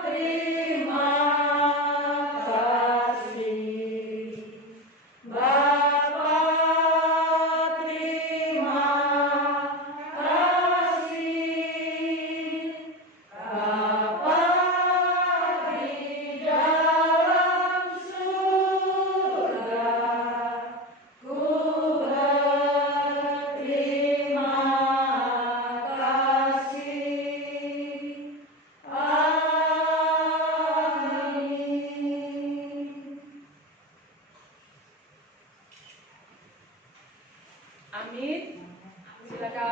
terima kasih. Bapa, terima kasih. Bapa di dalam surga, ku berterima kasih. Amin. Amin. Silakan.